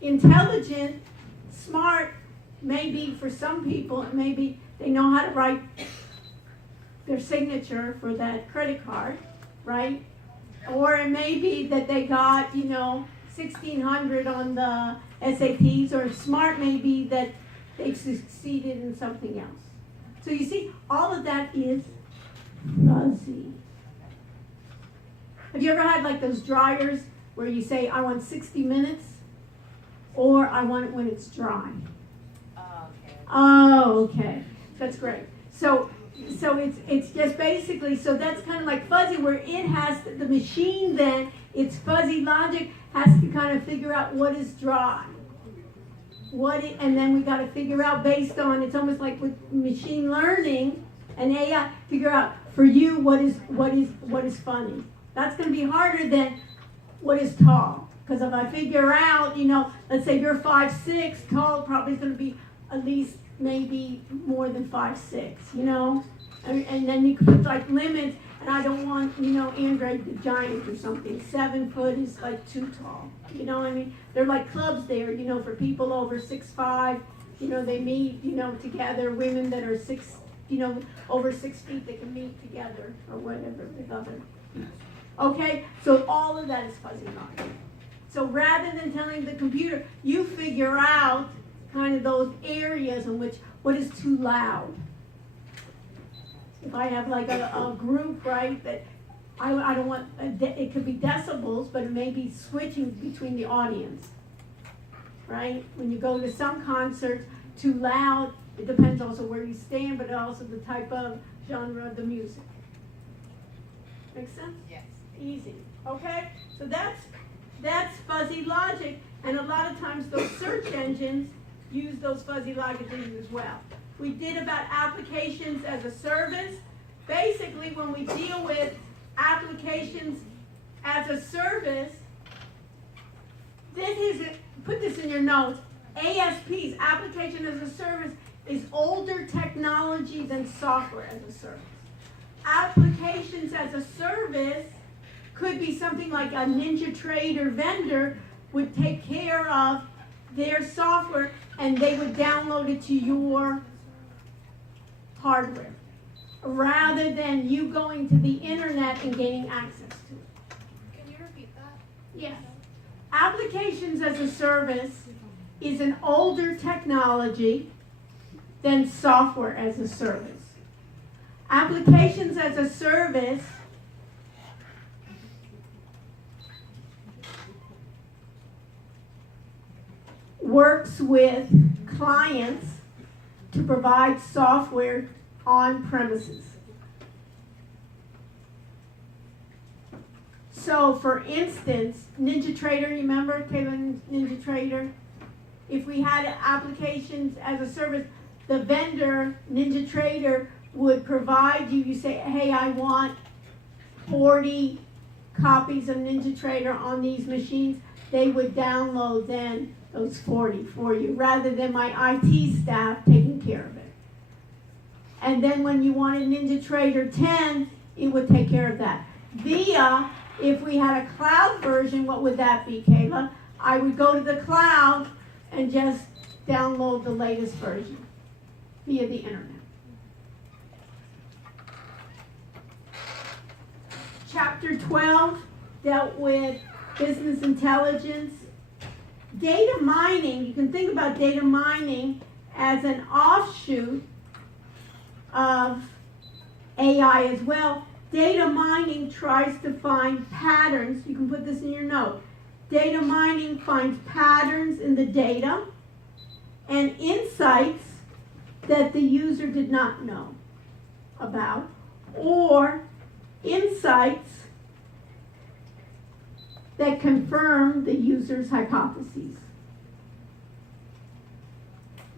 Intelligent, smart, maybe for some people, maybe they know how to write their signature for that credit card, right? Or it may be that they got, 1,600 on the SATs, or smart may be that they succeeded in something else. So you see, all of that is fuzzy. Have you ever had like those dryers where you say, I want 60 minutes, or I want it when it's dry? Oh, okay. That's great. So it's just basically, so that's kind of like fuzzy, where it has, the machine then, its fuzzy logic has to kind of figure out what is dry. And then we got to figure out based on, it's almost like with machine learning and AI, figure out for you what is funny. That's going to be harder than what is tall. Because if I figure out, let's say you're 5'6", tall probably is going to be at least maybe more than 5'6", and then you can put like limits, and I don't want, Andre the Giant or something. 7 foot is like too tall. You know what I mean? They're like clubs there, for people over 6'5", they meet, together. Women that are over 6 feet, they can meet together or whatever with other. Okay, so all of that is fuzzy logic. So rather than telling the computer, you figure out kind of those areas in which what is too loud. If I have like a group, right, that I don't want, it could be decibels, but it may be switching between the audience, right? When you go to some concerts, too loud, it depends also where you stand, but also the type of genre of the music. Make sense? Yes. Easy. Okay? So that's fuzzy logic, and a lot of times those search engines use those fuzzy logic things as well. We did about applications as a service. Basically, when we deal with applications as a service, put this in your notes, ASPs, application as a service, is older technology than software as a service. Applications as a service could be something like a NinjaTrader vendor would take care of their software and they would download it to your hardware rather than you going to the internet and gaining access to it. Can you repeat that? Yes. Applications as a service is an older technology than software as a service. Applications as a service works with clients to provide software on premises. So for instance, NinjaTrader, you remember Kevin NinjaTrader? If we had applications as a service, the vendor, NinjaTrader, would provide you, you say, hey, I want 40 copies of NinjaTrader on these machines. They would download then those 40 for you, rather than my IT staff taking care of it. And then when you wanted NinjaTrader 10, it would take care of that. Via, if we had a cloud version, what would that be, Kayla? I would go to the cloud and just download the latest version via the internet. Chapter 12 dealt with business intelligence. Data mining, you can think about data mining as an offshoot of AI as well. Data mining tries to find patterns. You can put this in your note. Data mining finds patterns in the data and insights that the user did not know about, or insights that confirm the user's hypotheses.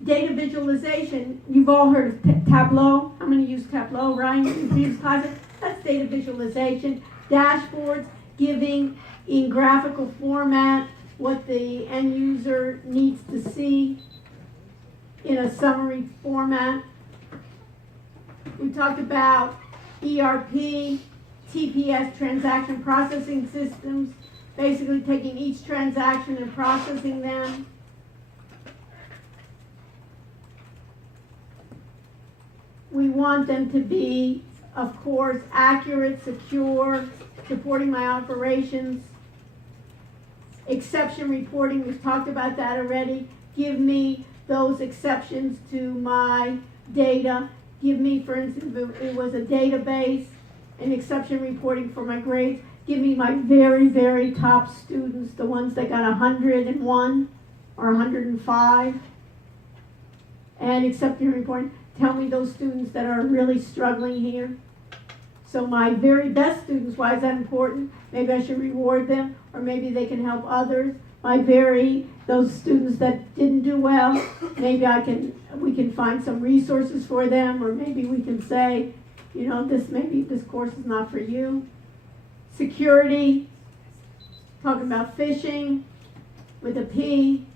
Data visualization, you've all heard of Tableau. How many use Tableau, right? In previous classes? That's data visualization. Dashboards, giving in graphical format what the end user needs to see in a summary format. We talked about ERP, TPS, transaction processing systems, basically taking each transaction and processing them. We want them to be, of course, accurate, secure, supporting my operations. Exception reporting, we've talked about that already. Give me those exceptions to my data. Give me, for instance, if it was a database, an exception reporting for my grades. Give me my very, very top students, the ones that got 101 or 105. And exception reporting, tell me those students that are really struggling here. So my very best students, why is that important? Maybe I should reward them, or maybe they can help others. Those students that didn't do well, maybe we can find some resources for them, or maybe we can say, this course is not for you. Security, talking about phishing with a P,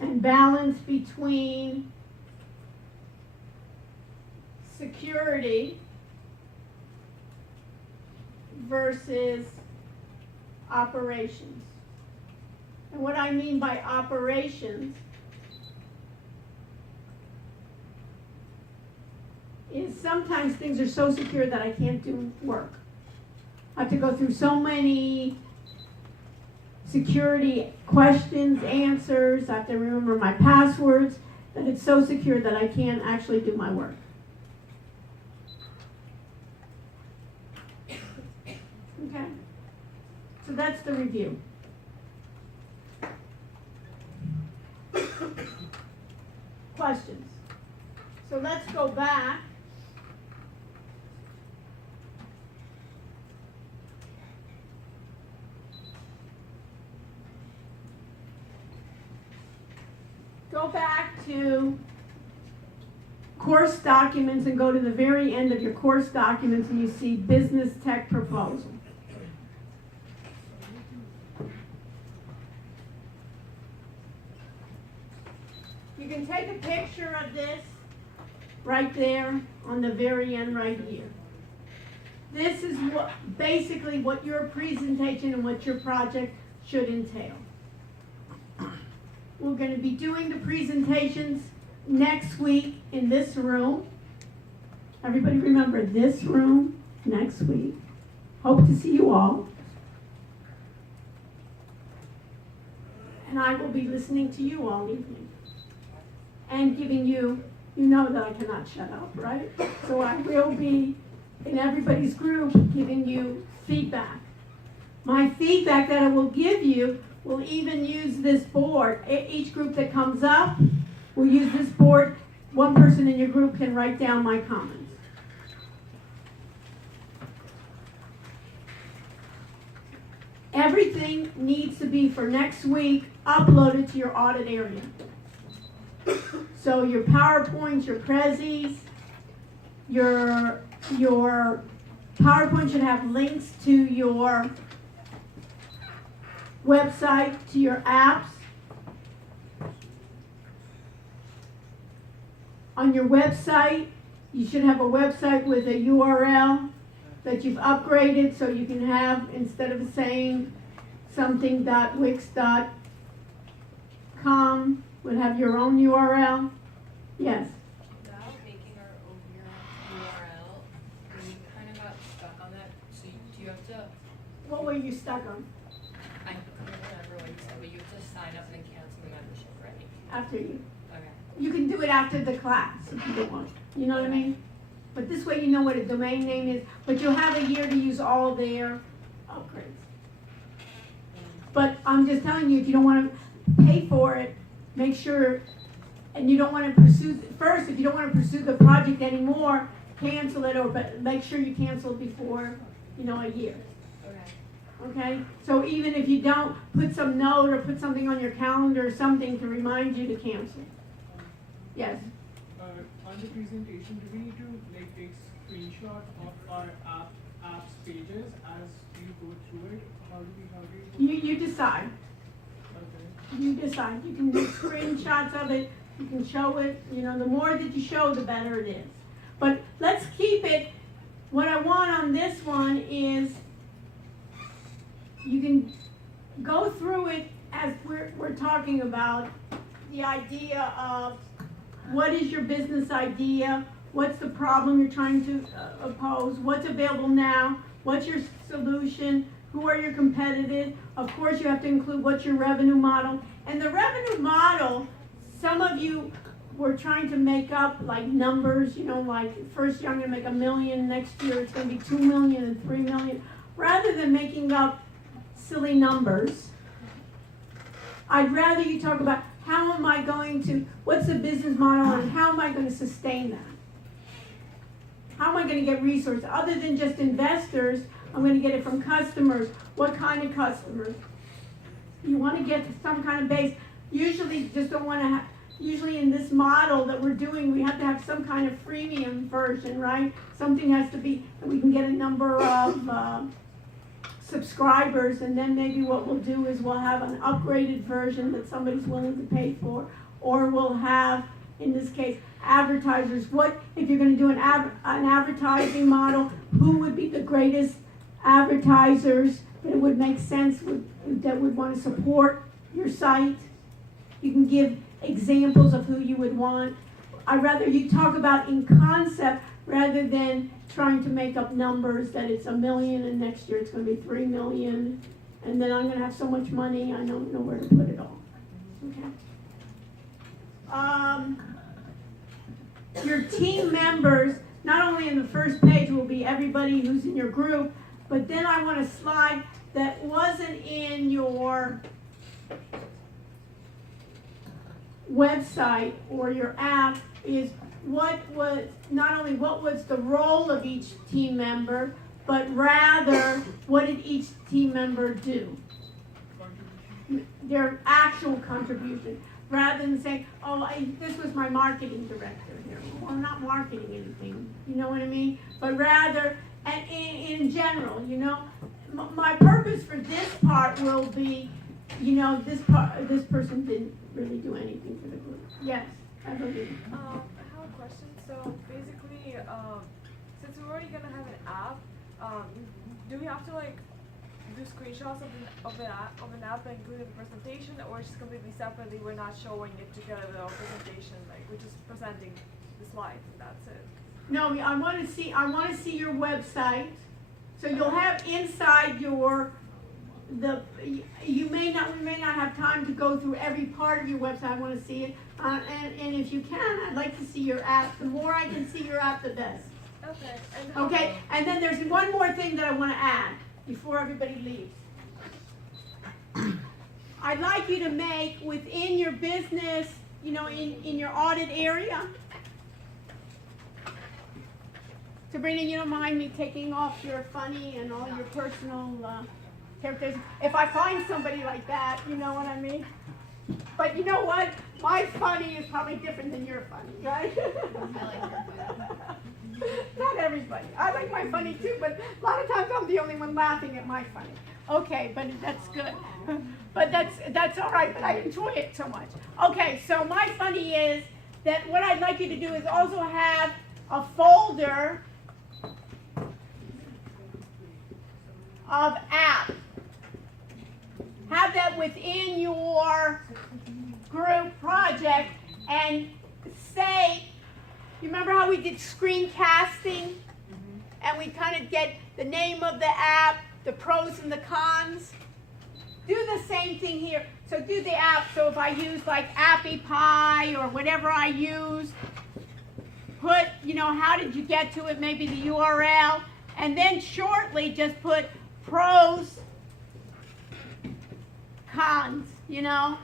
and balance between security versus operations. And what I mean by operations is sometimes things are so secure that I can't do work. I have to go through so many security questions, answers, I have to remember my passwords, that it's so secure that I can't actually do my work. Okay? So that's the review. Questions? So let's go back. Go back to course documents and go to the very end of your course documents and you see business tech proposal. You can take a picture of this right there on the very end right here. This is basically what your presentation and what your project should entail. We're going to be doing the presentations next week in this room. Everybody remember this room next week. Hope to see you all. And I will be listening to you all evening. And giving you know that I cannot shut up, right? So I will be in everybody's group giving you feedback. My feedback that I will give you will even use this board. Each group that comes up will use this board. One person in your group can write down my comments. everything needs to be for next week uploaded to your audit area. So your PowerPoints, your Prezis, your PowerPoint should have links to your website, to your apps. On your website, you should have a website with a URL that you've upgraded so you can have, instead of saying something.wix.com, would have your own URL. Yes. Without making our own URL, we kind of got stuck on that. So do you have to, What were you stuck on I can't remember what you said, but you have to sign up and then cancel the membership, right? after you? Okay. You can do it after the class if you don't want. You know what I mean? But this way you know what a domain name is, but you'll have a year to use all their upgrades. But I'm just telling you, if you don't want to pay for it, make sure, and you don't want to pursue, first, if you don't want to pursue the project anymore, cancel it, but make sure you cancel it before, a year. Okay. Okay? So even if you don't, put some note or put something on your calendar or something to remind you to cancel. Yes? On the presentation, do we need to like take screenshot of our apps pages as you go through it? How do you? You decide. Okay. You decide. You can do screenshots of it. You can show it. The more that you show, the better it is. But let's keep it. What I want on this one is you can go through it as we're talking about the idea of what is your business idea, what's the problem you're trying to oppose, what's available now, what's your solution, who are your competitors. Of course, you have to include what's your revenue model. And the revenue model, some of you were trying to make up like numbers, like first year I'm going to make $1 million, next year it's going to be $2 million and $3 million. Rather than making up silly numbers, I'd rather you talk about how am I going to, what's the business model and how am I going to sustain that? How am I going to get resources? Other than just investors, I'm going to get it from customers. What kind of customers? You want to get some kind of base. Usually you just don't want to have, usually in this model that we're doing, we have to have some kind of freemium version, right? Something has to be, we can get a number of subscribers, and then maybe what we'll do is we'll have an upgraded version that somebody's willing to pay for, or we'll have, in this case, advertisers. What if you're going to do an advertising model? Who would be the greatest advertisers that it would make sense that would want to support your site? You can give examples of who you would want. I'd rather you talk about in concept rather than trying to make up numbers that it's $1 million and next year it's going to be $3 million, and then I'm going to have so much money I don't know where to put it all. Okay. Your team members, not only in the first page will be everybody who's in your group, but then I want a slide that wasn't in your website or your app, is what was the role of each team member, but rather what did each team member do? Their actual contribution, rather than saying, this was my marketing director here. Well, I'm not marketing anything, you know what I mean? But rather, and in general, my purpose for this part will be, this person didn't really do anything for the group. Yes, I believe. I have a question. So basically, since we're already gonna have an app, do we have to do screenshots of an app and include in the presentation, or just completely separately? We're not showing it together with our presentation. We're just presenting the slides and that's it. No, I want to see your website. So you'll have inside we may not have time to go through every part of your website. I want to see it. And if you can, I'd like to see your app. The more I can see your app, the best. Okay. Okay, and then there's one more thing that I want to add before everybody leaves. I'd like you to make within your business, in your audit area. Sabrina, you don't mind me taking off your funny and all your personal If I find somebody like that, you know what I mean? But you know what? My funny is probably different than your funny, right? I like her too. Not everybody. I like my funny too, but a lot of times I'm the only one laughing at my funny. Okay, but that's good. But that's all right, but I enjoy it so much. Okay, so my funny is that what I'd like you to do is also have a folder of apps. Have that within your group project and say, you remember how we did screencasting? And we kind of get the name of the app, the pros and the cons? Do the same thing here. So do the app. So if I use like Appy Pie or whatever I use, put, how did you get to it, maybe the URL, and then shortly just put pros, cons, On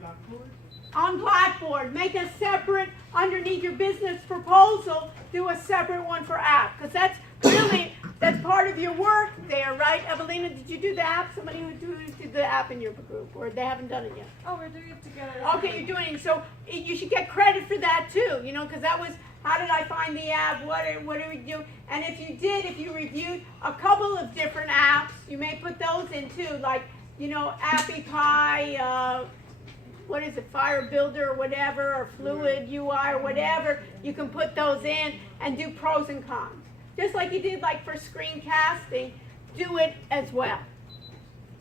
Blackboard? On Blackboard, make a separate, underneath your business proposal, do a separate one for app, because that's part of your work there, right? Evelina, did you do the app? Somebody who did the app in your group, or they haven't done it yet? Oh, we're doing it together. Okay, you're doing it, so you should get credit for that too, because that was, how did I find the app, what do we do? And if you reviewed a couple of different apps, you may put those in too, like, Appy Pie, what is it, Fire Builder or whatever, or Fluid UI or whatever, you can put those in and do pros and cons. Just like you did like for screencasting, do it as well.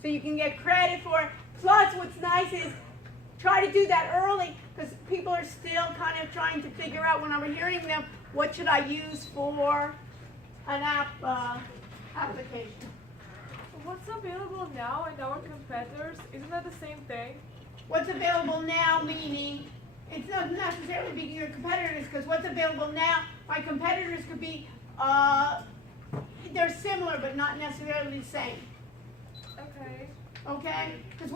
So you can get credit for it. Plus what's nice is try to do that early because people are still kind of trying to figure out when I'm hearing them, what should I use for an application. What's available now and our competitors, isn't that the same thing? What's available now, meaning it's not necessarily being your competitors, because what's available now, my competitors could be, they're similar but not necessarily the same. Okay. Okay? Because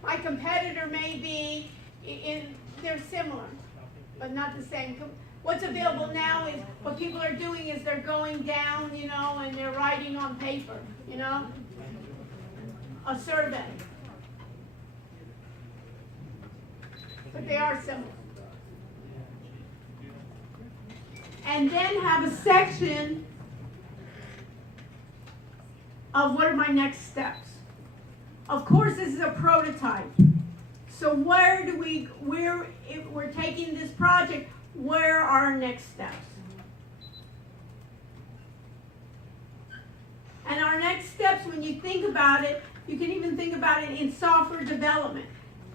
my competitor may be, they're similar but not the same. What's available now is, what people are doing is they're going down, and they're writing on paper, a survey. But they are similar. And then have a section of what are my next steps. Of course, this is a prototype. So if we're taking this project, where are our next steps? And our next steps, when you think about it, you can even think about it in software development.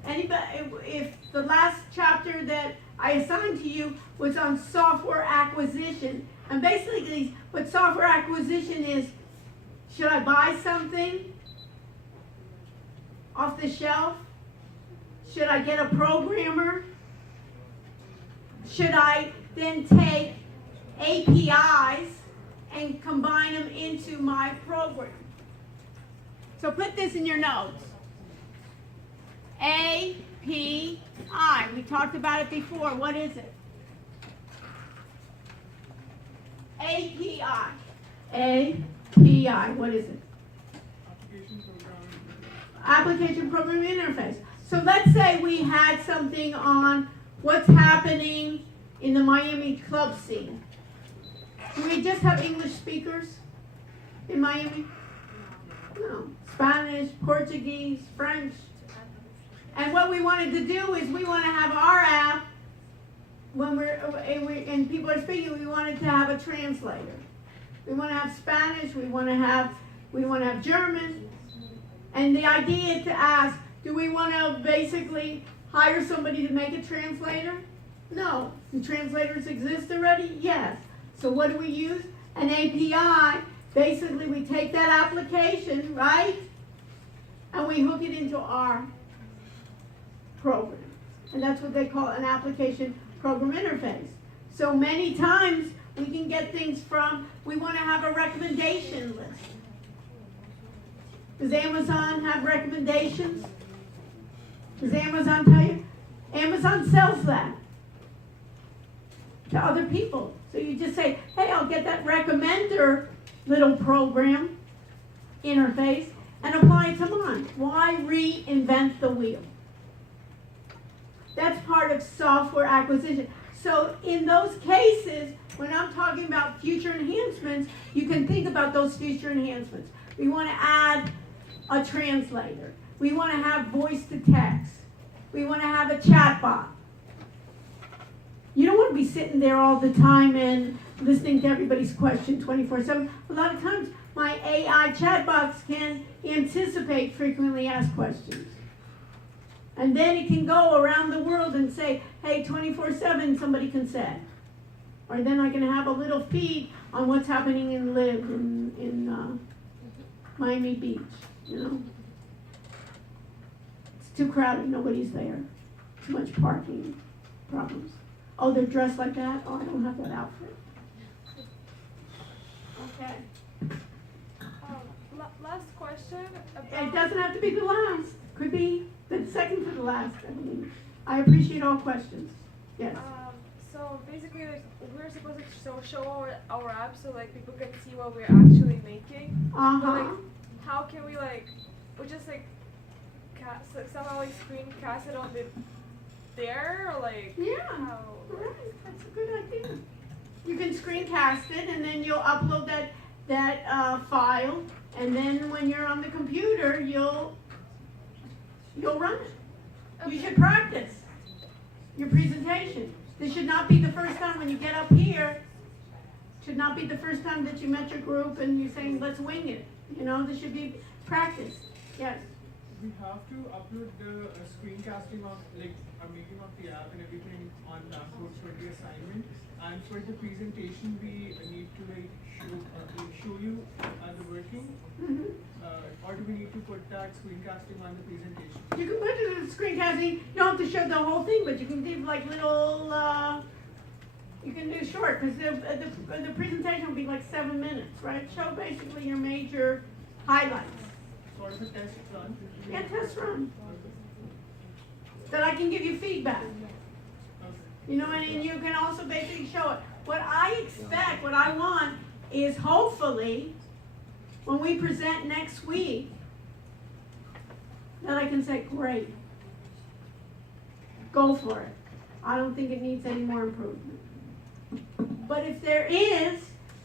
If the last chapter that I assigned to you was on software acquisition, and basically what software acquisition is, should I buy something off the shelf? Should I get a programmer? Should I then take APIs and combine them into my program? So put this in your notes. API. We talked about it before. What is it? API. API. What is it? Application Programming Interface. So let's say we had something on what's happening in the Miami club scene. Do we just have English speakers in Miami? No. Spanish, Portuguese, French. And what we wanted to do is we want to have our app, and people are speaking, we wanted to have a translator. We want to have Spanish, we want to have German. And the idea is to ask, do we want to basically hire somebody to make a translator? No. Do translators exist already? Yes. So what do we use? An API. Basically, we take that application, right? And we hook it into our program. And that's what they call an application program interface. So many times we can get things we want to have a recommendation list. Does Amazon have recommendations? Does Amazon tell you? Amazon sells that to other people. So you just say, hey, I'll get that recommender little program, interface and apply it to mine. Why reinvent the wheel? That's part of software acquisition. So in those cases, when I'm talking about future enhancements, you can think about those future enhancements. We want to add a translator. We want to have voice to text. We want to have a chatbot. You don't want to be sitting there all the time and listening to everybody's question 24/7. A lot of times, my AI chatbots can anticipate frequently asked questions. And then it can go around the world and say, hey, 24/7, somebody can say. Or then I can have a little feed on what's happening in Miami Beach, you know. It's too crowded, nobody's there. Too much parking problems. Oh, they're dressed like that? Oh, I don't have that outfit. Okay. Last question It about. doesn't have to be the last. Could be the second to the last, I believe. I appreciate all questions. Yes. So basically, like, we're supposed to show our app so like people can see what we're actually making. But Uh-huh. like, how can we like, we just like, somehow like screencast it on there or like Yeah. how? Right, that's a good idea. You can screencast it and then you'll upload that file, and then when you're on the computer, you'll run it. You Okay. should practice your presentation. This should not be the first time when you get up here. Should not be the first time that you met your group and you're saying, let's wing it. You know, this should be practice. Yes. We have to upload the screencasting of, like, making of the app and everything on Blackboard for the assignment. And for the presentation, we need to like show you the working. Mm-hmm. Or do we need to put that screencasting on the presentation? You can put it in screencasting. You don't have to show the whole thing, but you can give like little, you can do short, because the presentation will be like 7 minutes, right? Show basically your major highlights. Sort of a test run. Yeah, test run. That I can give you feedback. Okay. You know, and you can also basically show it. What I expect, what I want is hopefully, when we present next week, that I can say, great, go for it. I don't think it needs any more improvement. But if there is,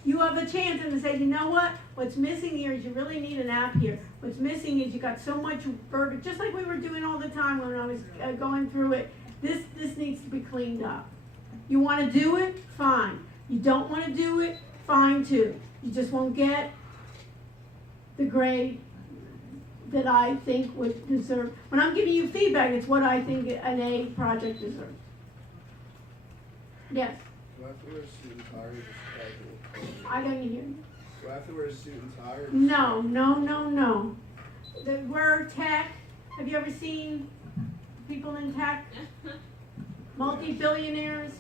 you have a chance and to say, you know what? What's missing here is you really need an app here. What's missing is you got so much verbiage, just like we were doing all the time when I was going through it. This needs to be cleaned up. You want to do it? Fine. You don't want to do it? Fine too. You just won't get the grade that I think would deserve. When I'm giving you feedback, it's what I think an A project deserves. Yes, Do I have to wear a suit and tie or just casual? I don't hear you. Do I have to wear a suit and tie or just No, no, no, no. The word tech, have you ever seen people in tech? Multi-billionaires,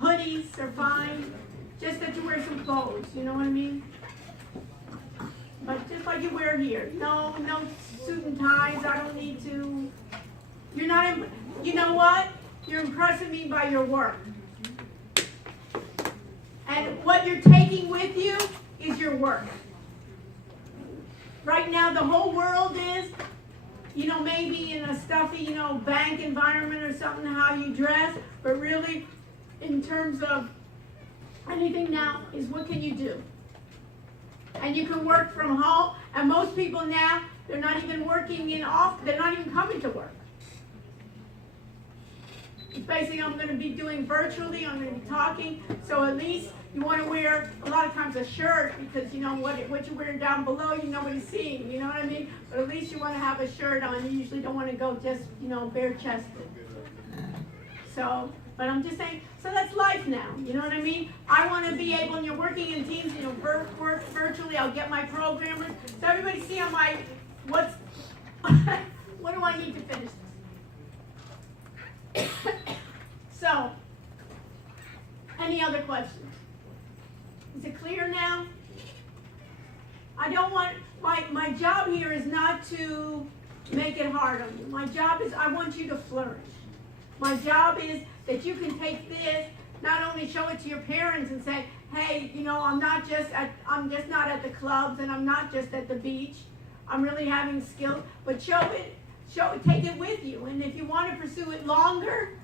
hoodies are fine, just that you wear some clothes, you know what I mean? But just like you wear here, no suit and ties, I don't need to. You're not, you know what? You're impressing me by your work. And what you're taking with you is your work. Right now, the whole world is, you know, maybe in a stuffy, you know, bank environment or something, how you dress, but really, in terms of anything now, is what can you do? And you can work from home, and most people now, they're not even working in office, they're not even coming to work. It's basically, I'm going to be doing virtually, I'm going to be talking, so at least you want to wear, a lot of times, a shirt, because you know what you're wearing down below, nobody's seeing, you know what I mean? But at least you want to have a shirt on, you usually don't want to go just, you know, bare-chested. So, but I'm just saying, so that's life now, you know what I mean? I want to be able, and you're working in teams, you know, work virtually, I'll get my programmers, so everybody see on my, what do I need to finish this? So, any other questions? Is it clear now? I don't want, my job here is not to make it hard on you. My job is, I want you to flourish. My job is that you can take this, not only show it to your parents and say, hey, you know, I'm just not at the clubs and I'm not just at the beach. I'm really having skills, but take it with you. And if you want to pursue it longer,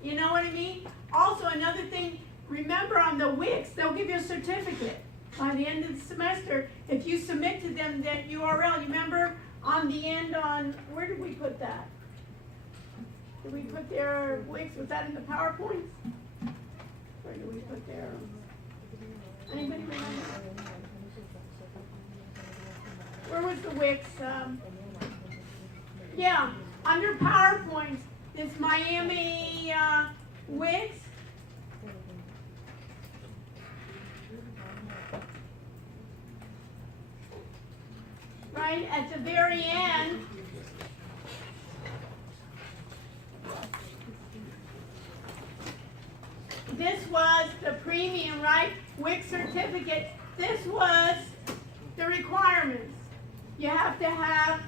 you know what I mean? Also, another thing, remember on the Wix, they'll give you a certificate by the end of the semester if you submit to them that URL. You remember on the end where did we put that? Did we put their Wix? Was that in the PowerPoint? Where did we put their? Anybody remember? Where was the Wix? Yeah, under PowerPoint, this Miami Wix. Right at the very end. This was the premium, right? Wix certificate. This was the requirements. You have to have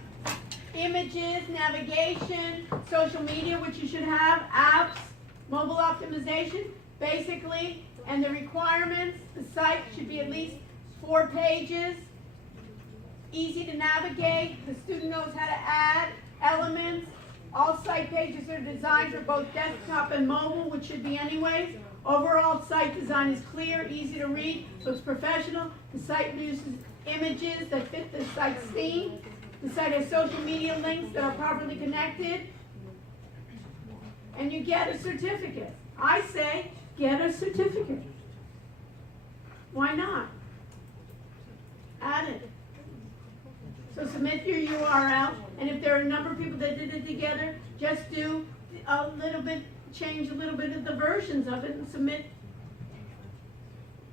images, navigation, social media, which you should have, apps, mobile optimization, basically, and the requirements. The site should be at least 4 pages, easy to navigate. The student knows how to add elements. All site pages are designed for both desktop and mobile, which should be anyways. Overall site design is clear, easy to read, looks professional. The site uses images that fit the site's theme. The site has social media links that are properly connected. And you get a certificate. I say, get a certificate. Why not? Add it. So submit your URL, and if there are a number of people that did it together, just do a little bit, change a little bit of the versions of it and submit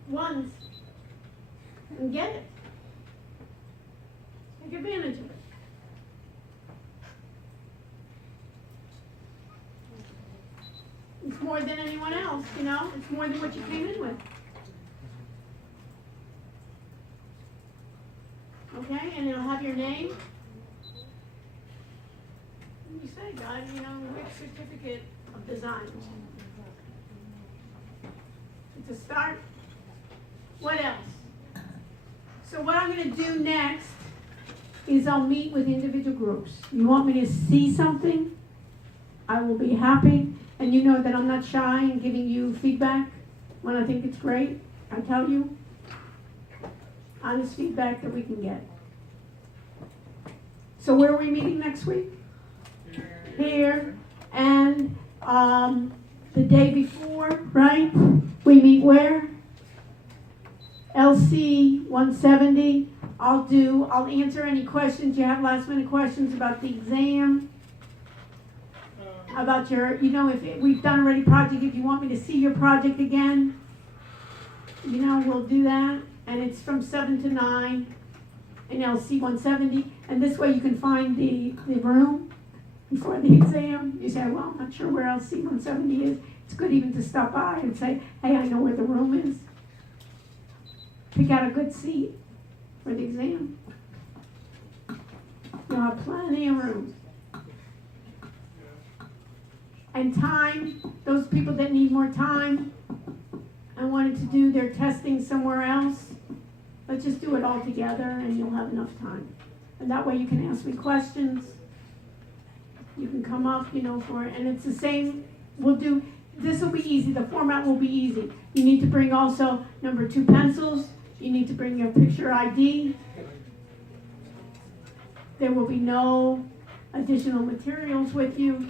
ones and get it. Take advantage of it. It's more than anyone else, you know? It's more than what you came in with. Okay, and it'll have your name. You say, God, you know, Wix certificate of design. It's a start. What else? So what I'm going to do next is I'll meet with individual groups. You want me to see something? I will be happy. And you know that I'm not shy in giving you feedback when I think it's great. I tell you. Honest feedback that we can get. So where are we meeting next week? Here. And the day before, right? We meet where? LC 170. I'll answer any questions you have, last minute questions about the exam. About your, you know, if we've done already project, if you want me to see your project again, you know, we'll do that. And it's from 7 to 9 in LC 170. And this way you can find the room before the exam. You say, well, I'm not sure where LC 170 is. It's good even to stop by and say, hey, I know where the room is. Pick out a good seat for the exam. You'll have plenty of room. And time, those people that need more time and wanted to do their testing somewhere else, let's just do it all together and you'll have enough time. And that way you can ask me questions. You can come up, you know, for it. And it's the same, this will be easy. The format will be easy. You need to bring also, number 2, pencils. You need to bring your picture ID. There will be no additional materials with you.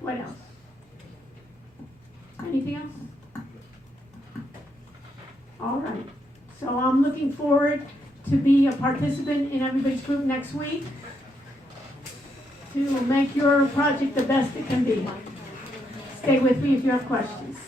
What else? Anything else? All right. So I'm looking forward to be a participant in everybody's group next week to make your project the best it can be. Stay with me if you have questions.